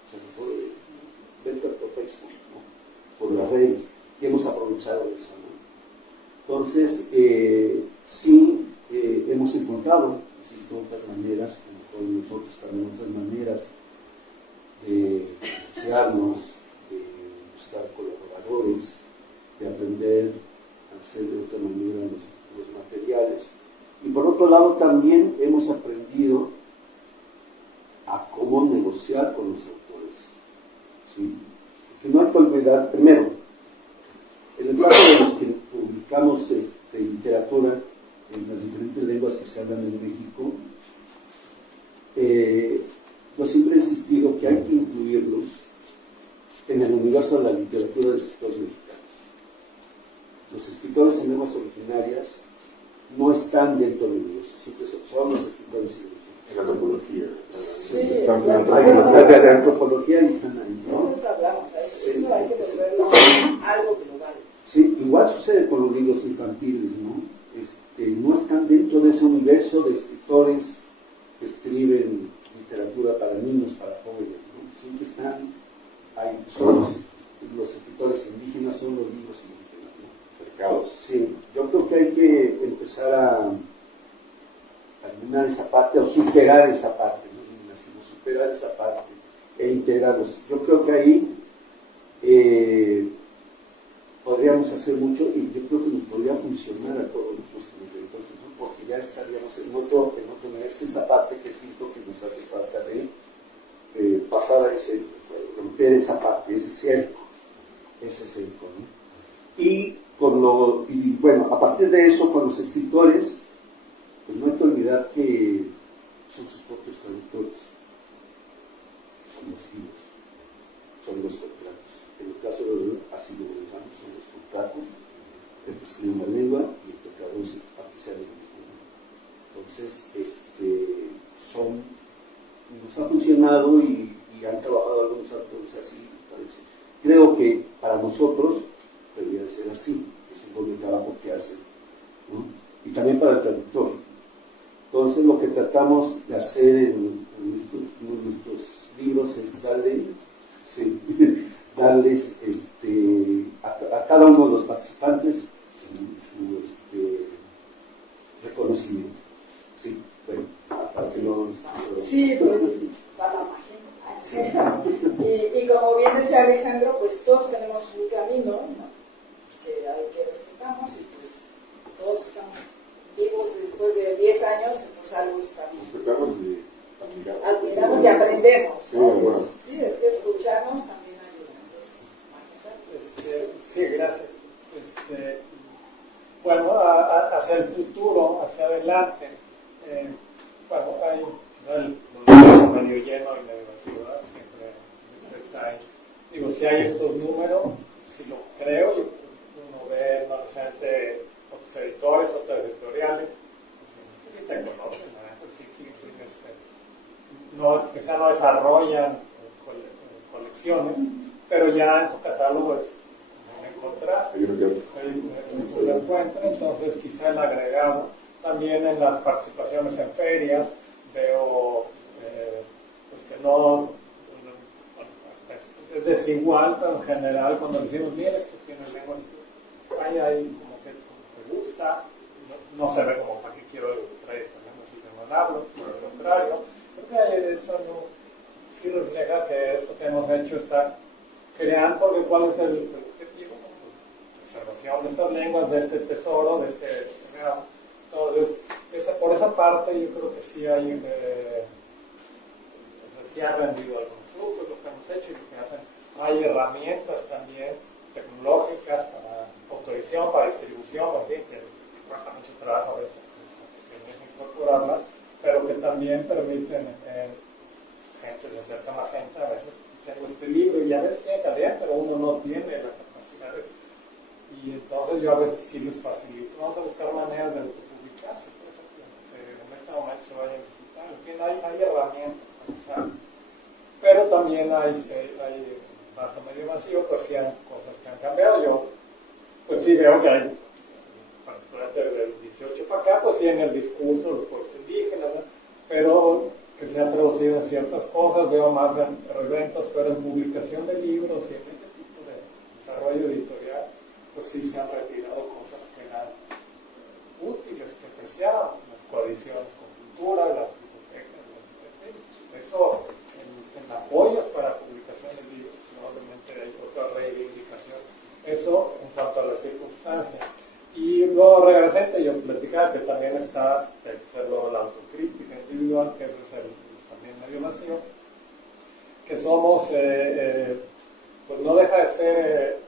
se anotó de ventas por Facebook, ¿no?, por las redes, que hemos aprovechado eso, ¿no? Entonces, sí, hemos encontrado, existen otras maneras, como nosotros también otras maneras de financiarnos, de buscar colaboradores, de aprender a hacer de otra manera los materiales. Y por otro lado también hemos aprendido a cómo negociar con los autores, ¿sí? Porque no hay que olvidar, primero, en el caso de los que publicamos literatura en las diferentes lenguas que se hablan en México, yo siempre he insistido que hay que incluirlos en el universo de la literatura de escritores mexicanos. Los escritores en lenguas originarias no están dentro del universo, siempre son los escritores indígenas. En la antropología. Sí, Están de antropología y están ahí, ¿no? Eso hablamos, eso hay que volverlo algo global. Sí, igual sucede con los libros infantiles, ¿no? No están dentro de ese universo de escritores que escriben literatura para niños, para jóvenes, ¿no? Siempre están ahí, son los escritores indígenas, son los libros indígenas, ¿no? Cercados. Sí, yo creo que hay que empezar a eliminar esa parte o superar esa parte, ¿no? Sino superar esa parte e integrarlos. Yo creo que ahí podríamos hacer mucho y yo creo que nos podría funcionar a todos los editores, ¿no? Porque ya estaríamos en otro nivel, esa parte que siento que nos hace falta de pasar a romper esa parte, ese cerco, ¿no? Y bueno, a partir de eso, con los escritores, pues no hay que olvidar que son sus propios traductores, son los libros, son los contratos. En el caso de así lo dejamos, son los contratos, el que escribe una lengua y el que traduce para que sea el mismo. Entonces, nos ha funcionado y han trabajado algunos autores así, parece. Creo que para nosotros debería ser así, es un buen trabajo que hacen, ¿no? Y también para el traductor. Entonces, lo que tratamos de hacer en nuestros libros es darles a cada uno de los participantes su reconocimiento. Sí, bueno, para que no... Sí, para la magia. Sí. Y como bien decía Alejandro, pues todos tenemos un camino, ¿no?, que respetamos, y pues todos estamos vivos después de 10 años, entonces algo está bien. Respetamos y Admiramos y aprendemos, Sí, ¿no? bueno. Sí, es que escucharnos también ayuda. Entonces, Sí, gracias. Bueno, hacia el futuro, hacia adelante, bueno, hay el vaso medio lleno y medio vacío, ¿verdad? Siempre está ahí. Digo, si hay estos números, si lo creo, uno ve no solamente otros editores, otras editoriales, que te conocen, no, quizá no desarrollan colecciones, pero ya en su catálogo es muy encontrar. Ahí me quedo. Ahí lo encuentro, entonces quizá el agregado. También en las participaciones en ferias veo pues que no es desigual, pero en general cuando decimos, mira, es que tienes lenguas, hay como que te gusta, no se ve como para qué quiero traer esta lengua si no la hablo, sino al contrario. Creo que eso no, sí refleja que esto que hemos hecho está creando, porque ¿cuál es el objetivo? Preservación de estas lenguas, de este tesoro, de este regalo. Entonces, por esa parte yo creo que sí hay, sí ha rendido algunos frutos lo que hemos hecho y lo que hacen. Hay herramientas también tecnológicas para autorización, para distribución, en fin, que cuesta mucho trabajo a veces incorporarlas, pero que también permiten gente, se acercan a gente, a veces tengo este libro y a veces tiene calidad, pero uno no tiene la capacidad de, y entonces yo a veces sí les facilito, vamos a buscar maneras de autopublicarse, pues, que en este momento se vayan a digital, en fin, hay herramientas para usar, pero también hay vaso medio vacío, pues sí hay cosas que han cambiado. Yo pues sí veo que hay, particularmente del 18 para acá, pues sí en el discurso los pueblos indígenas, ¿no? Pero que se han traducido en ciertas cosas, veo más en eventos, pero en publicación de libros y en ese tipo de desarrollo editorial, pues sí se han retirado cosas que eran útiles, que apreciaban las coaliciones con cultura, las bibliotecas, eso en apoyos para publicación de libros, probablemente hay otra reivindicación, eso en cuanto a las circunstancias. Y luego regresante, yo platicaba que también está el hacerlo la autocrítica individual, que ese es también medio vacío, que somos, pues no deja de ser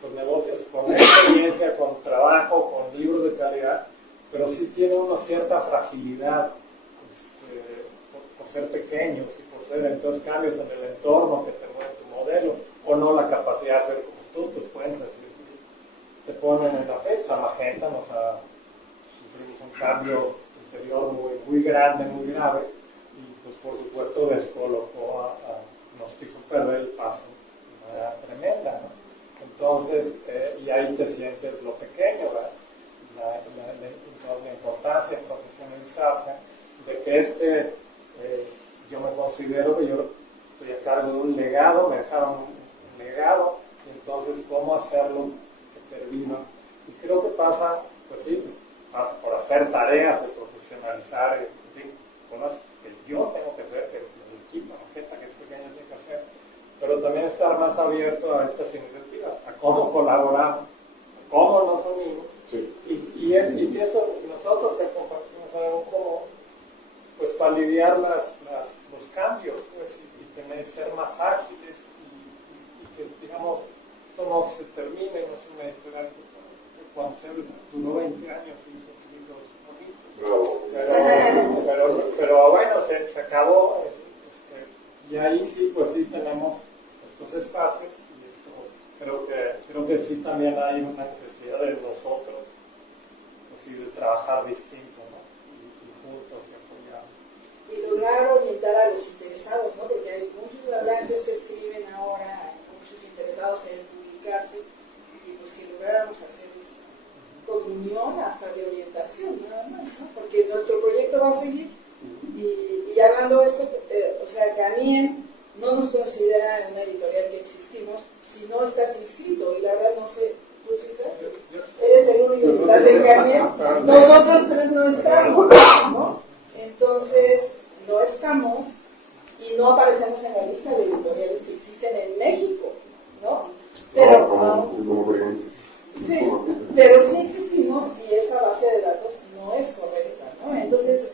pues negocios con experiencia, con trabajo, con libros de calidad, pero sí tiene una cierta fragilidad por ser pequeños y por ser entonces cambios en el entorno que te mueve tu modelo, o no la capacidad de hacer como tú, tus cuentas. Te ponen en la fecha, Magenta sufrimos un cambio interior muy grande, muy grave, y pues por supuesto descolocó, nos hizo perder el paso de manera tremenda, ¿no? Entonces, y ahí te sientes lo pequeño, ¿verdad? La importancia de profesionalizarse, de que yo me considero que yo estoy a cargo de un legado, me dejaron un legado, y entonces cómo hacerlo termino. Y creo que pasa, pues sí, por hacer tareas de profesionalizar, en fin, cosas que yo tengo que hacer, que el equipo, la gente que es pequeña tiene que hacer, pero también estar más abierto a estas iniciativas, a cómo colaboramos, a cómo nos unimos, sí. y eso nosotros que compartimos algo como, pues para lidiar los cambios, pues, y ser más ágiles, y que digamos, esto no se termina, no es una editorial que cuando se duró 20 años y hizo libros bonitos, pero bueno, se acabó, y ahí sí, pues sí tenemos estos espacios, y esto creo que sí también hay una necesidad de nosotros, pues sí, de trabajar distinto, ¿no? Y juntos y apoyar. Y lograr orientar a los interesados, ¿no? Porque hay muchos hablantes que escriben ahora, muchos interesados en publicarse, y pues que lográramos hacer esta comunión hasta de orientación, nada más, ¿no? Porque nuestro proyecto va a seguir, y hablando de esto, o sea, Caniem no nos considera una editorial que existimos si no estás inscrito, y la verdad no sé, ¿tú sí estás? Eres el único que estás en Caniem, nosotros tres no estamos, ¿no? Entonces, no estamos y no aparecemos en la lista de editoriales que existen en México, ¿no? Pero, sí, pero sí existimos y esa base de datos no es correcta, ¿no? Entonces,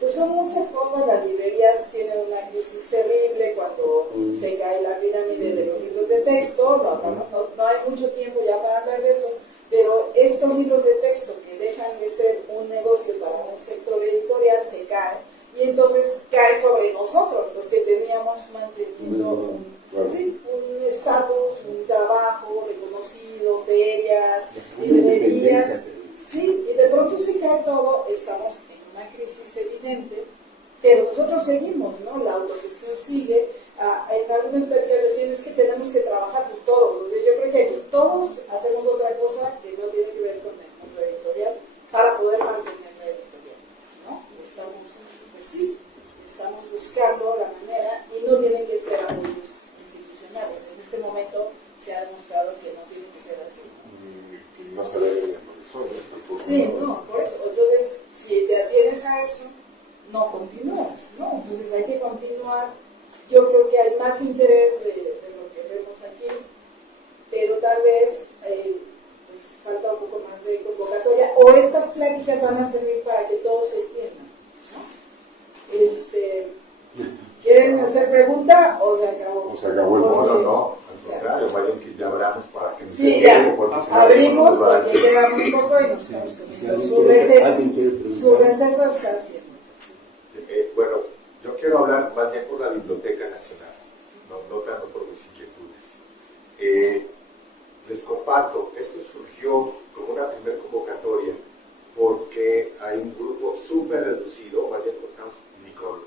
pues son muchas cosas, las librerías tienen una crisis terrible cuando se cae la pirámide de los libros de texto, no hay mucho tiempo ya para hablar de eso, pero estos libros de texto que dejan de ser un negocio para un sector editorial se caen, y entonces cae sobre nosotros, los que teníamos manteniendo un estatus, un trabajo reconocido, ferias, librerías, sí, y de pronto se cae todo, estamos en una crisis evidente, pero nosotros seguimos, ¿no? La autogestión sigue, En algunas pláticas decían, es que tenemos que trabajar pues, todos. O sea, yo creo que aquí todos hacemos otra cosa que no tiene que ver con el mundo editorial para poder mantener la editorial, ¿no? Estamos, pues sí, estamos buscando la manera y no tienen que ser apoyos institucionales. En este momento se ha demostrado que no tiene que ser así. Que no se ve en el profesor, ¿no? Sí, no, por eso. Entonces, si te atienes a eso, no continúas, ¿no? Entonces hay que continuar. Yo creo que hay más interés de lo que vemos aquí, pero tal vez pues falta un poco más de convocatoria, o estas pláticas van a servir para que todos se entiendan, ¿no? ¿Quieren hacer pregunta o se acabó? O se acabó el Porque- No, al contrario, vayan que ya hablamos para que nos Sí, entiendan, ya, porque si no, abrimos, nos va a- porque queda muy poco y nos estamos Si comiendo alguien su quiere- receso. alguien quiere preguntar. Su receso está haciendo. Bueno, yo quiero hablar más bien por la Biblioteca Nacional, no tanto por mis inquietudes. Les comparto, esto surgió como una primera convocatoria porque hay un grupo súper reducido, vayan contados ni con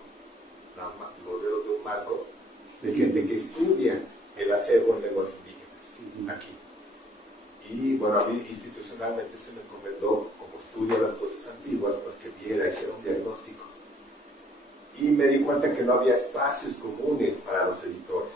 los dedos de un marco, de gente que estudia el acervo en lenguas indígenas aquí. Y bueno, a mí institucionalmente se me encomendó, como estudio las cosas antiguas, pues que viera, hiciera un diagnóstico. Y me di cuenta que no había espacios comunes para los editores,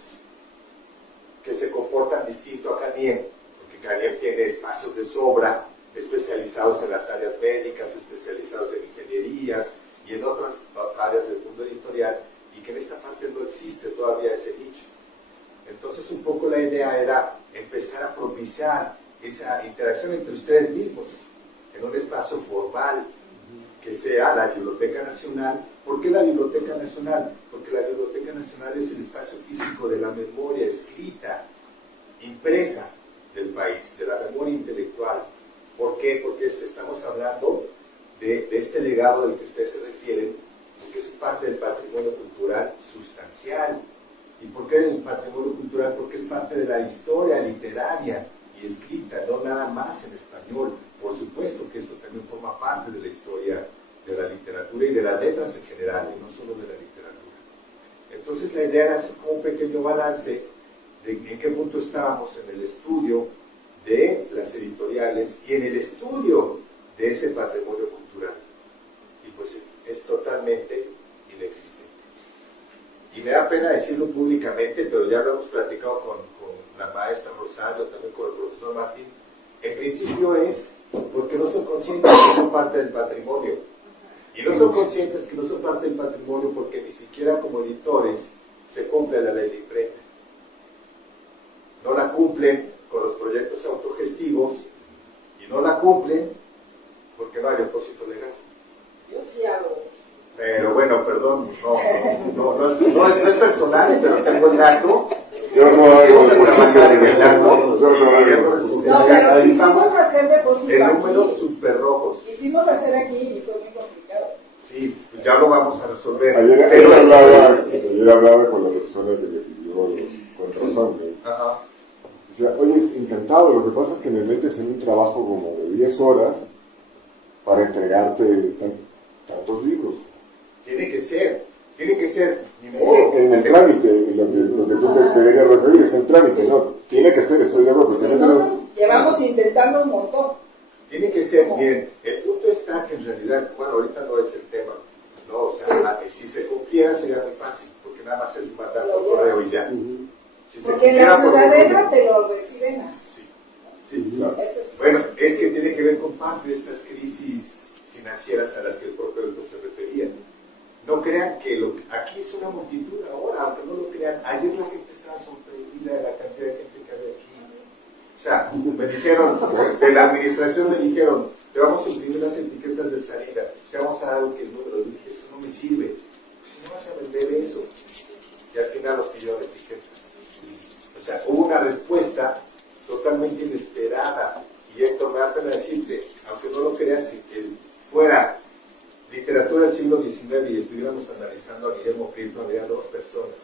que se comportan distinto a Caniem, porque Caniem tiene espacios de sobra, especializados en las áreas médicas, especializados en ingenierías y en otras áreas del mundo editorial, y que en esta parte no existe todavía ese nicho. Entonces un poco la idea era empezar a propiciar esa interacción entre ustedes mismos, en un espacio formal, que sea la Biblioteca Nacional. ¿Por qué la Biblioteca Nacional? Porque la Biblioteca Nacional es el espacio físico de la memoria escrita, impresa del país, de la memoria intelectual. ¿Por qué? Porque estamos hablando de este legado del que ustedes se refieren, porque es parte del patrimonio cultural sustancial. ¿Y por qué del patrimonio cultural? Porque es parte de la historia literaria y escrita, no nada más en español. Por supuesto que esto también forma parte de la historia de la literatura y de las letras en general, y no solo de la literatura. Entonces la idea era hacer como un pequeño balance de en qué punto estábamos en el estudio de las editoriales y en el estudio de ese patrimonio cultural. Y pues es totalmente inexistente. Y me da pena decirlo públicamente, pero ya lo hemos platicado con la maestra Rosario, también con el profesor Martín. En principio es porque no son conscientes que son parte del patrimonio. Y no son conscientes que no son parte del patrimonio porque ni siquiera como editores se cumple la ley de imprenta. No la cumplen con los proyectos autogestivos y no la cumplen porque no hay depósito legal. Yo sí hago eso. Pero bueno, perdón, no es personal, pero tengo el dato. Yo no hago Hicimos el depósito trabajar en el legal. dato, Yo no hago viendo depósito No, resistencia. pero Ahí quisimos estamos hacer depósito en números aquí. súper rojos. Quisimos hacer aquí y fue muy complicado. Sí, pues ya lo vamos a resolver. Ayer hablaba con la persona que me pidió los contratantes. Ajá. Decía, oye, es encantado, lo que pasa es que me metes en un trabajo como de 10 horas para entregarte tantos libros. Tiene que ser, ni modo. En el trámite, lo que tú te querías referir, es el trámite, ¿no? Tiene que ser, estoy de acuerdo. Sí, nosotros llevamos intentando un montón. Tiene que ser bien. El punto está que en realidad, bueno, ahorita no es el tema, ¿no? O sea, si se cumpliera sería muy fácil, porque nada más es mandar por correo y ya. Si se Porque en la cumpliera por ciudadela correo- te lo reciben así. Sí. Claro. Eso es. Bueno, es que tiene que ver con parte de estas crisis financieras a las que el propio doctor se refería. No crean que aquí es una multitud ahora, aunque no lo crean. Ayer la gente estaba sorprendida de la cantidad de gente que había aquí. O sea, me dijeron, de la administración me dijeron, te vamos a imprimir las etiquetas de salida, te vamos a dar el número. Yo dije, eso no me sirve. Pues no vas a vender eso. Y al final los pidieron etiquetas. O sea, hubo una respuesta totalmente inesperada. Y Héctor, me da pena decirte, aunque no lo creas, si fuera literatura del siglo XIX y estuviéramos analizando a Guillermo Prieto, habría 2 personas.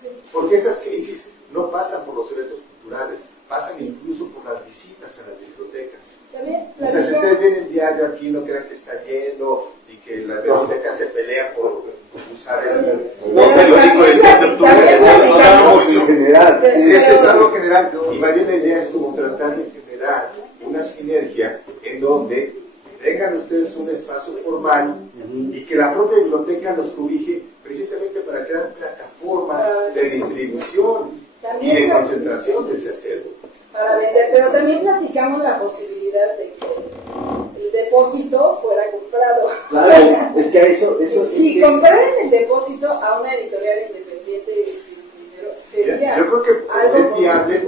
Sí. Porque esas crisis no pasan por los eventos culturales, pasan incluso por las visitas a las bibliotecas. También O sea, si ustedes ven el diario aquí, no crean que está lleno y que las bibliotecas se pelean por usar el Pero periódico de También Hablamos en general. Pero- Sí, eso es algo general. Y más bien la idea es como tratar de generar una sinergia en donde tengan ustedes un espacio formal y que la propia biblioteca los cobije precisamente para crear plataformas de distribución y También de concentración de ese acervo. para vender, pero también platicamos la posibilidad de que el depósito fuera comprado. Claro, es que eso Si compraran el depósito a una editorial independiente sin dinero, sería Yo creo que algo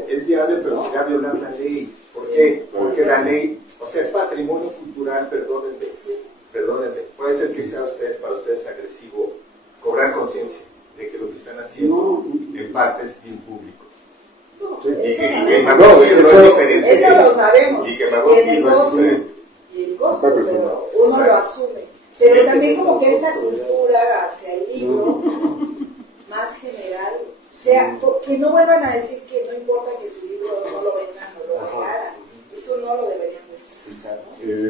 es viable, pero sería violar la ley. ¿Por qué? Porque la ley, o sea, es patrimonio cultural, perdónenme, puede ser que sea para ustedes agresivo cobrar conciencia de que lo que están haciendo en parte es bien público. Y Eso que sabemos. Magogui no es diferente. Eso lo sabemos. Y que Magogui el no es costo, diferente. y el costo, Está presente. pero uno lo asume. Pero también como que esa cultura hacia el libro más general, sea, que no vuelvan a decir que no importa que su libro no lo vendan o lo regalan. Eso no lo deberían decir.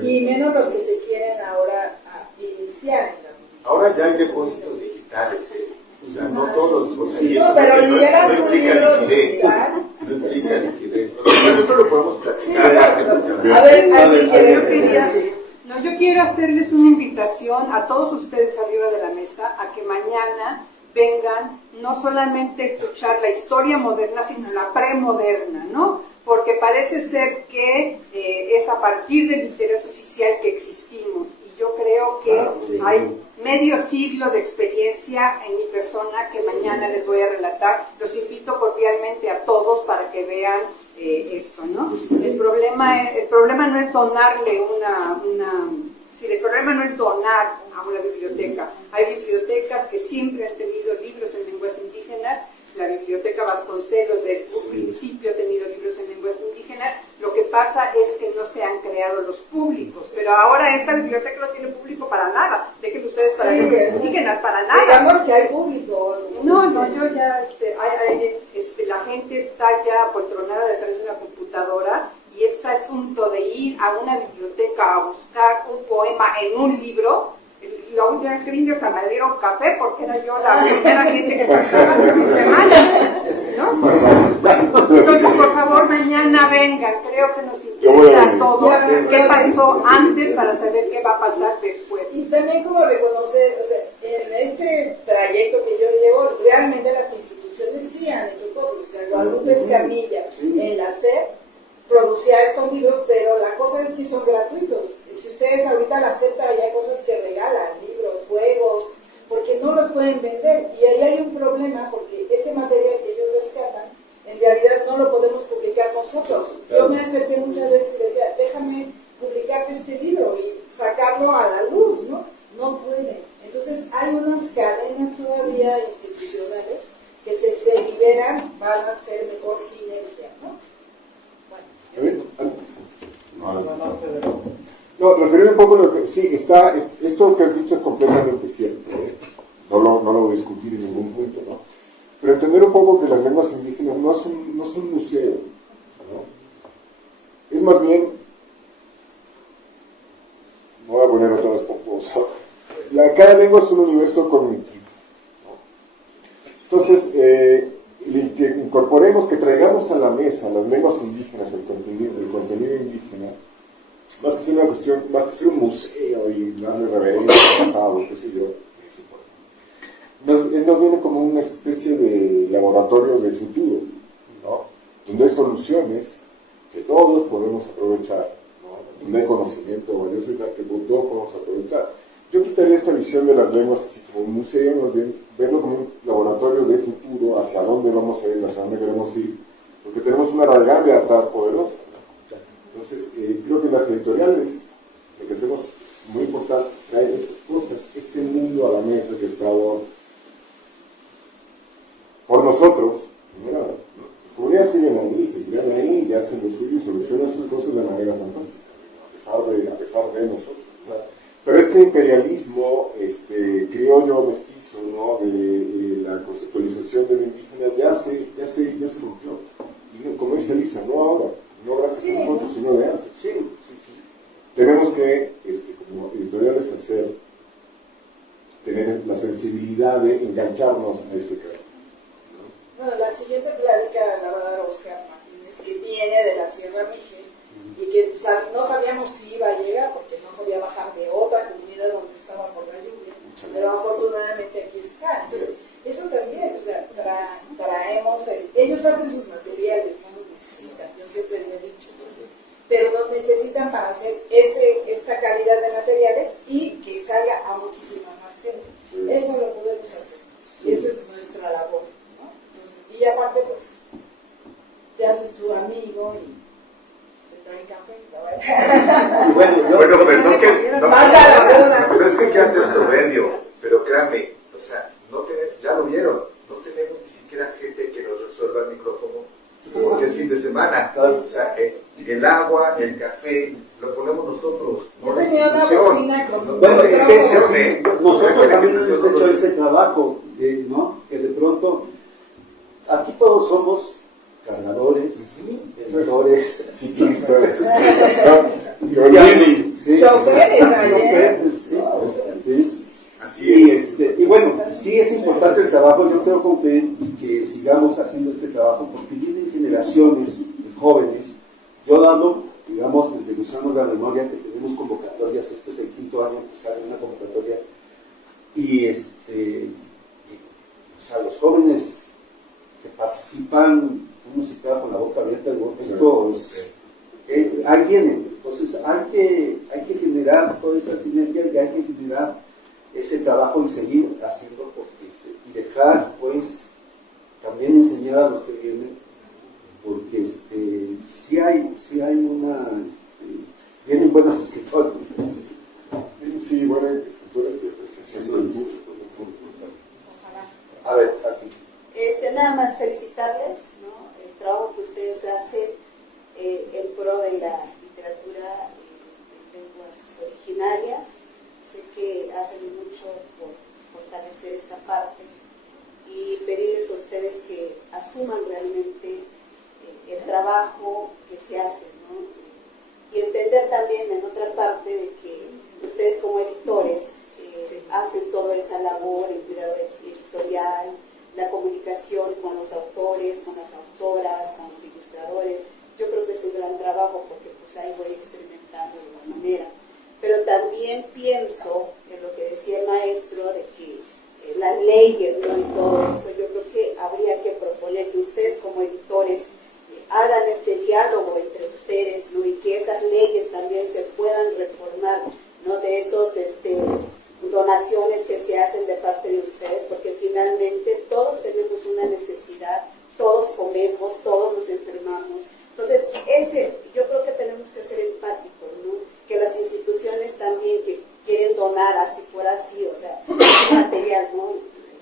¿No? Y menos los que se quieren ahora iniciar en la música. Ahora ya hay depósitos digitales, o sea, no todos los No, pero liberas un libro liquidez. digital. No implica liquidez. O sea, eso lo podemos platicar. A ver, alguien quiere Yo quería- decir. No, yo quiero hacerles una invitación a todos ustedes arriba de la mesa a que mañana vengan no solamente a escuchar la historia moderna, sino la premoderna, ¿no? Porque parece ser que es a partir del interés oficial que existimos. Y yo creo que hay medio siglo de experiencia en mi persona que mañana les voy a relatar. Los invito cordialmente a todos para que vean esto, ¿no? El problema no es donarle el problema no es donar a una biblioteca. Hay bibliotecas que siempre han tenido libros en lenguas indígenas. La Biblioteca Vasconcelos desde un principio ha tenido libros en lenguas indígenas. Lo que pasa es que no se han creado los públicos, pero ahora esta biblioteca no tiene público para nada. Dejen ustedes para Sí, lenguas indígenas, para nada. Digamos que hay público. No, yo ya, la gente está ya apoltronada detrás de una computadora y este asunto de ir a una biblioteca a buscar un poema en un libro, la última vez que vine hasta me dieron café porque era yo la primera gente que pasaba en semanas, ¿no? Entonces, por favor, mañana vengan, creo que nos interesa a todos qué pasó antes para saber qué va a pasar después. Y también como reconocer, o sea, en este trayecto que yo llevo, realmente las instituciones sí han hecho cosas. O sea, Guadalupe Escamilla, en la SED, producía estos libros, pero la cosa es que son gratuitos. Y si ustedes ahorita la SED traía cosas que regalan, libros, juegos, porque no los pueden vender. Y ahí hay un problema, porque ese material que ellos rescatan, en realidad no lo podemos publicar nosotros. Yo me acerqué muchas veces y le decía, déjame publicarte este libro y sacarlo a la luz, ¿no? No pueden. Entonces hay unas cadenas todavía institucionales que si se liberan van a ser mejor sinergia, ¿no? No, referirme un poco a lo que... Sí, esto que has dicho es completamente cierto, ¿eh? No lo voy a discutir en ningún punto, ¿no? Pero entender un poco que las lenguas indígenas no son un museo, ¿no? Es más bien... Me voy a poner otra vez pomposo. Cada lengua es un universo cognitivo, ¿no? Entonces, que incorporemos, que traigamos a la mesa las lenguas indígenas, el contenido indígena, más que ser una cuestión, más que ser un museo y darle reverencia al pasado, qué sé yo, es importante. Nos viene como una especie de laboratorio del futuro, ¿no? Donde hay soluciones que todos podemos aprovechar, ¿no? Donde hay conocimiento valioso y que todos podemos aprovechar. Yo quitaría esta visión de las lenguas así como un museo, más bien verlo como un laboratorio de futuro, hacia dónde vamos a ir, hacia dónde queremos ir, porque tenemos una raigambre atrás poderosa, ¿no? Entonces, creo que las editoriales, lo que hacemos es muy importante, es traer estas cosas, este mundo a la mesa que está por nosotros, ¿no? Las comunidades siguen ahí, seguirán ahí, y hacen lo suyo y solucionan sus cosas de manera fantástica, a pesar de nosotros, ¿no? Pero este imperialismo criollo mestizo, ¿no? De la conceptualización de lo indígena ya se rompió. Y como dice Elisa, no ahora, no gracias a nosotros, sino de antes. Tenemos que, como editoriales, tener la sensibilidad de engancharnos a ese camino. viene de la Sierra Mije y que no sabíamos si iba a llegar porque no podía bajar de otra comunidad donde estaba por la lluvia, pero afortunadamente aquí está. Entonces, eso también, o sea, traemos, ellos hacen sus materiales, no los necesitan, yo siempre lo he dicho, pero los necesitan para hacer esta calidad de materiales y que salga a muchísima más gente. Eso lo podemos hacer, y esa es nuestra labor, ¿no? Entonces, y aparte, pues, te haces tu amigo y te traen café, ¿no? Bueno, perdón que no, Vas a la boda. no es que quiera ser soberbio, pero créanme, o sea, ya lo vieron, no tenemos ni siquiera gente que nos resuelva el micrófono porque es fin de semana. O sea, el agua, el café, lo ponemos nosotros. Yo no la tenía una institución. bocina con Bueno, es que es así. Sí. Nosotros también hemos hecho ese trabajo, ¿no? Que de pronto, aquí todos somos cargadores, vendedores, ciclistas, sí, choferes, choferes, sí. Así es. Y bueno, sí es importante el trabajo, yo creo que sigamos haciendo este trabajo porque vienen generaciones de jóvenes. Yo dando, digamos, desde los años de la memoria que tenemos convocatorias, este es el 5º año que sale una convocatoria, y o sea, los jóvenes que participan, uno se queda con la boca abierta, esto es, ahí viene, entonces hay que generar toda esa sinergia y hay que generar ese trabajo y seguir haciendo y dejar pues también enseñar a los que vienen, porque sí hay una vienen buenos escritores. Sí, buenas escrituras de apreciación del público. A ver, aquí. Nada más felicitarles, ¿no? El trabajo que ustedes hacen en pro de la literatura de lenguas originarias. Sé que hacen mucho por fortalecer esta parte y pedirles a ustedes que asuman realmente el trabajo que se hace, ¿no? Y entender también en otra parte de que ustedes como editores hacen toda esa labor, el cuidado editorial, la comunicación con los autores, con las autoras, con los ilustradores. Yo creo que es un gran trabajo porque pues ahí voy experimentando de alguna manera. Pero también pienso en lo que decía el maestro de que las leyes, ¿no? Y todo eso, yo creo que habría que proponer que ustedes como editores hagan este diálogo entre ustedes, ¿no? Y que esas leyes también se puedan reformar, ¿no? De esos donaciones que se hacen de parte de ustedes, porque finalmente todos tenemos una necesidad, todos comemos, todos nos enfermamos. Entonces, yo creo que tenemos que ser empáticos, ¿no? Que las instituciones también que quieren donar así por así, o sea, material, ¿no?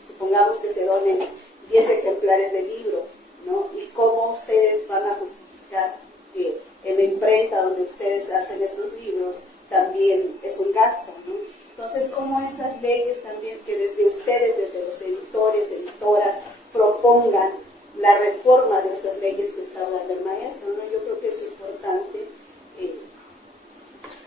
Supongamos que se donen 10 ejemplares de libro, ¿no? Y cómo ustedes van a justificar que en la imprenta donde ustedes hacen esos libros también es un gasto, ¿no? Entonces, cómo esas leyes también que desde ustedes, desde los editores, editoras, propongan la reforma de esas leyes que está hablando el maestro, ¿no? Yo creo que es importante,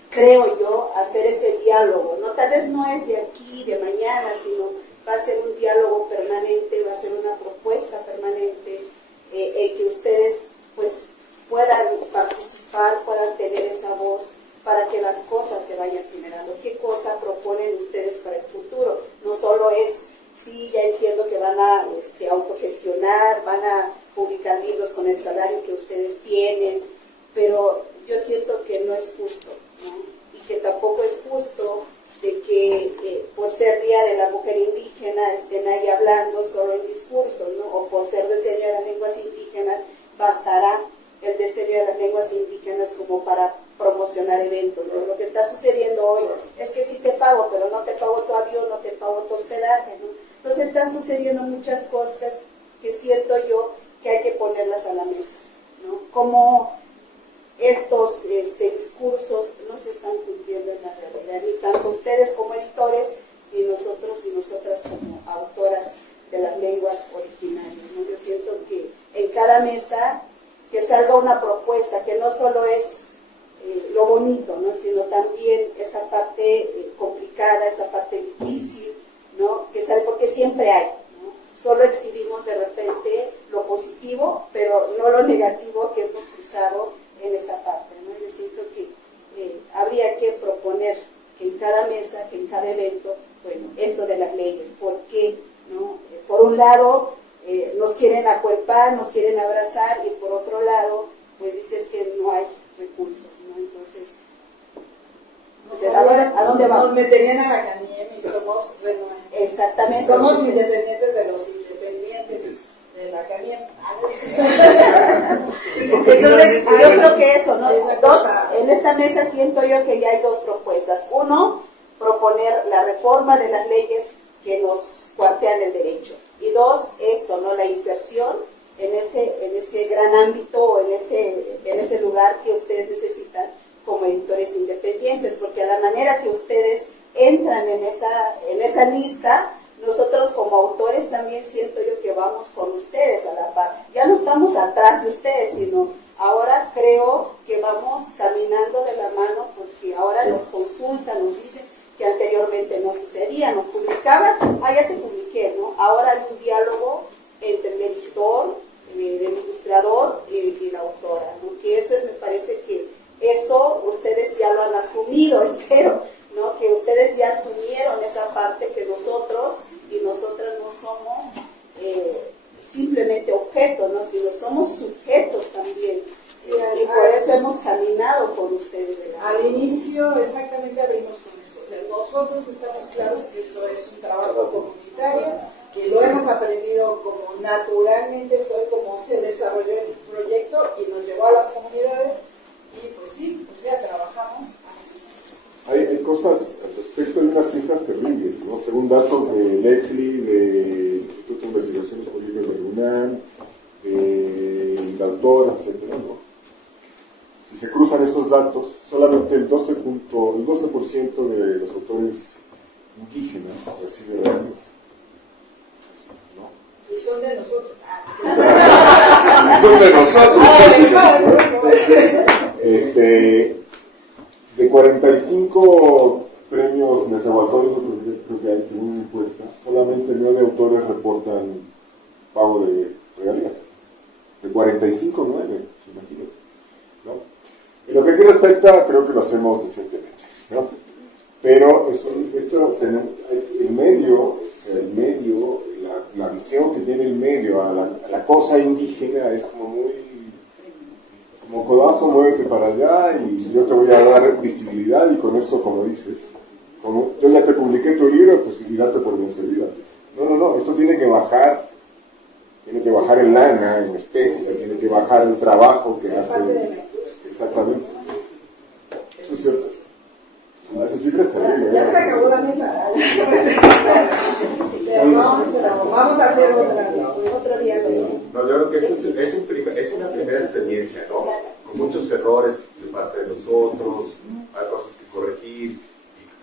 creo yo, hacer ese diálogo, ¿no? Tal vez no es de aquí, de mañana, sino va a ser un diálogo permanente, va a ser una propuesta permanente, que ustedes pues puedan participar, puedan tener esa voz para que las cosas se vayan generando. ¿Qué cosa proponen ustedes para el futuro? No solo es, sí, ya entiendo que van a autogestionar, van a publicar libros con el salario que ustedes tienen, pero yo siento que no es justo, ¿no? Y que tampoco es justo de que por ser Día de la Mujer Indígena estén ahí hablando solo en discursos, ¿no? O por ser diseño de las lenguas indígenas, bastará el diseño de las lenguas indígenas como para promocionar eventos, ¿no? Lo que está sucediendo hoy es que sí te pago, pero no te pago tu avión, no te pago tu hospedaje, ¿no? Entonces están sucediendo muchas cosas que siento yo que hay que ponerlas a la mesa, ¿no? Como estos discursos no se están cumpliendo en la realidad, ni tanto ustedes como editores, ni nosotros y nosotras como autoras de las lenguas originarias, ¿no? Yo siento que en cada mesa que salga una propuesta que no solo es lo bonito, ¿no? Sino también esa parte complicada, esa parte difícil, ¿no? Que sale porque siempre hay, ¿no? Solo exhibimos de repente lo lo positivo, pero no lo negativo que hemos cruzado en esta parte, ¿no? Yo siento que habría que proponer que en cada mesa, que en cada evento, bueno, esto de las leyes, ¿por qué? ¿No? Por un lado, nos quieren acuerpar, nos quieren abrazar, y por otro lado, pues dices que no hay recursos, ¿no? Entonces, ¿a dónde vamos? Nos meterían a la CANIEM y somos renuentes. Exactamente. Somos independientes de los independientes de la CANIEM. Entonces, yo creo que eso, ¿no? Hay una Dos, cosa. en esta mesa siento yo que ya hay dos propuestas. Uno, proponer la reforma de las leyes que nos cuartean el derecho. Y dos, esto, ¿no? La inserción en ese gran ámbito, o en ese lugar que ustedes necesitan como editores independientes, porque a la manera que ustedes entran en esa lista, nosotros como autores también siento yo que vamos con ustedes a la par. Ya no estamos atrás de ustedes, sino ahora creo que vamos caminando de la mano, porque ahora nos consultan, nos dicen que anteriormente no sucedía, nos publicaban, ya te publiqué, ¿no? Ahora hay un diálogo entre el editor, el ilustrador y la autora, ¿no? Que eso me parece que eso ustedes ya lo han asumido, espero, ¿no? Que ustedes ya asumieron esa parte, que nosotros y nosotras no somos simplemente objetos, ¿no? Sino somos sujetos también. Sí, y por eso hemos caminado con ustedes. Al inicio exactamente abrimos con eso. O sea, nosotros estamos claros que eso es un trabajo comunitario, que lo hemos aprendido como naturalmente fue como se desarrolló el proyecto y nos llevó a las comunidades. Y pues sí, o sea, trabajamos así. Hay cosas al respecto, hay unas cifras terribles, ¿no? Según datos de ECLI, del Instituto de Investigaciones Jurídicas de UNAM, del autor, etcétera, ¿no? Si se cruzan esos datos, solamente el 12% de los autores indígenas recibe reales, ¿no? Y son de nosotros. Son de nosotros. De 45 premios Nezahualcóyotl, creo que hay, según una encuesta, solamente 9 autores reportan pago de regalías. De 45, 9, imagínate, ¿no? En lo que aquí respecta, creo que lo hacemos decentemente, ¿no? Pero el medio, la visión que tiene el medio a la cosa indígena es como muy, como codazo, muévete para allá y yo te voy a dar visibilidad, y con eso, como dices, yo ya te publiqué tu libro, pues y date por bien servida. No, esto tiene que bajar en lana, en especie, tiene que bajar el trabajo que hace. Exactamente. Eso es cierto. Esa cifra es terrible. Ya se acabó la mesa. Pero vamos a hacer otro día. No, yo creo que esto es una primera experiencia, ¿no? Con muchos errores de parte de nosotros, hay cosas que corregir, y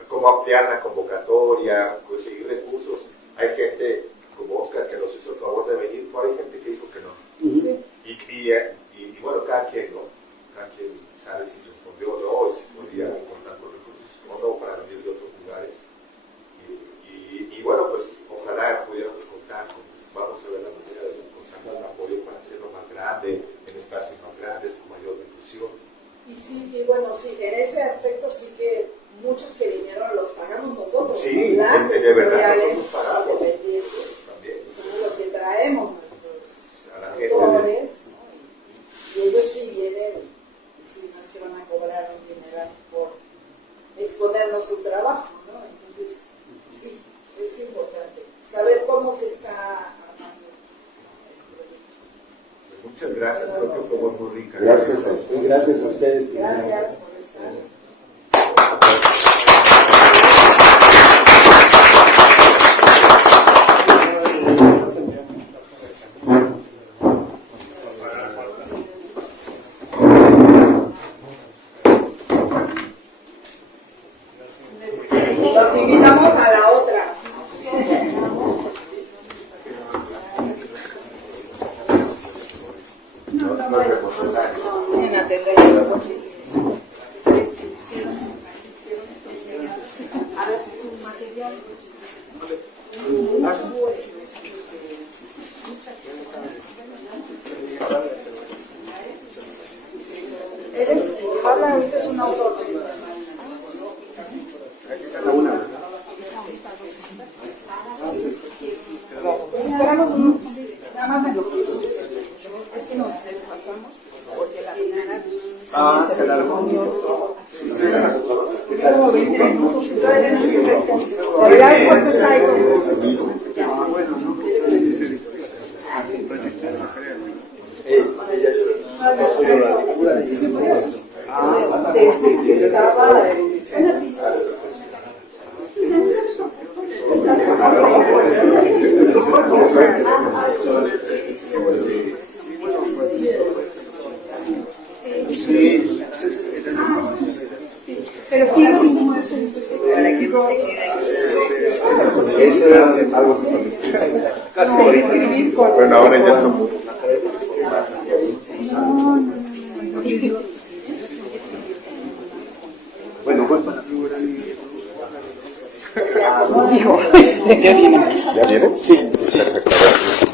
cómo ampliar la convocatoria, conseguir recursos. Hay gente como Oscar que nos hizo el favor de venir, pero hay gente que dijo que no. Y bueno, cada quien, ¿no? Cada quien sabe si respondió o no, y si podía contar con recursos o no para venir de otros lugares. Y bueno, pues ojalá pudiéramos contar con, vamos a ver la manera de contar con apoyo para hacerlo más grande, en espacios más grandes, con mayor difusión. Y sí, y bueno, sí, en ese aspecto sí que muchos que vinieron los pagamos nosotros. Sí, las de verdad editoriales nosotros pagamos. independientes, También. somos los que traemos A la nuestros gente autores, ¿no? Y ellos sí vienen, y sí, no es que van a cobrar un dineral por exponernos su trabajo, ¿no? Entonces, sí, es importante saber cómo se está armando el proyecto. Muchas gracias, creo que fue muy rica. Gracias Gracias a ustedes. Gracias por estar. Los invitamos a la otra. No es repositorio. En atender el próximo. Esperamos nada más en lo que es que nos desfasamos, porque la primera se alargó. Como 20 minutos, pero ya después está ahí. Desde que estaba pero sí, Eso era algo casi bueno, ahora ya somos. Bueno, ¿Ya viene? Sí. Perfecto.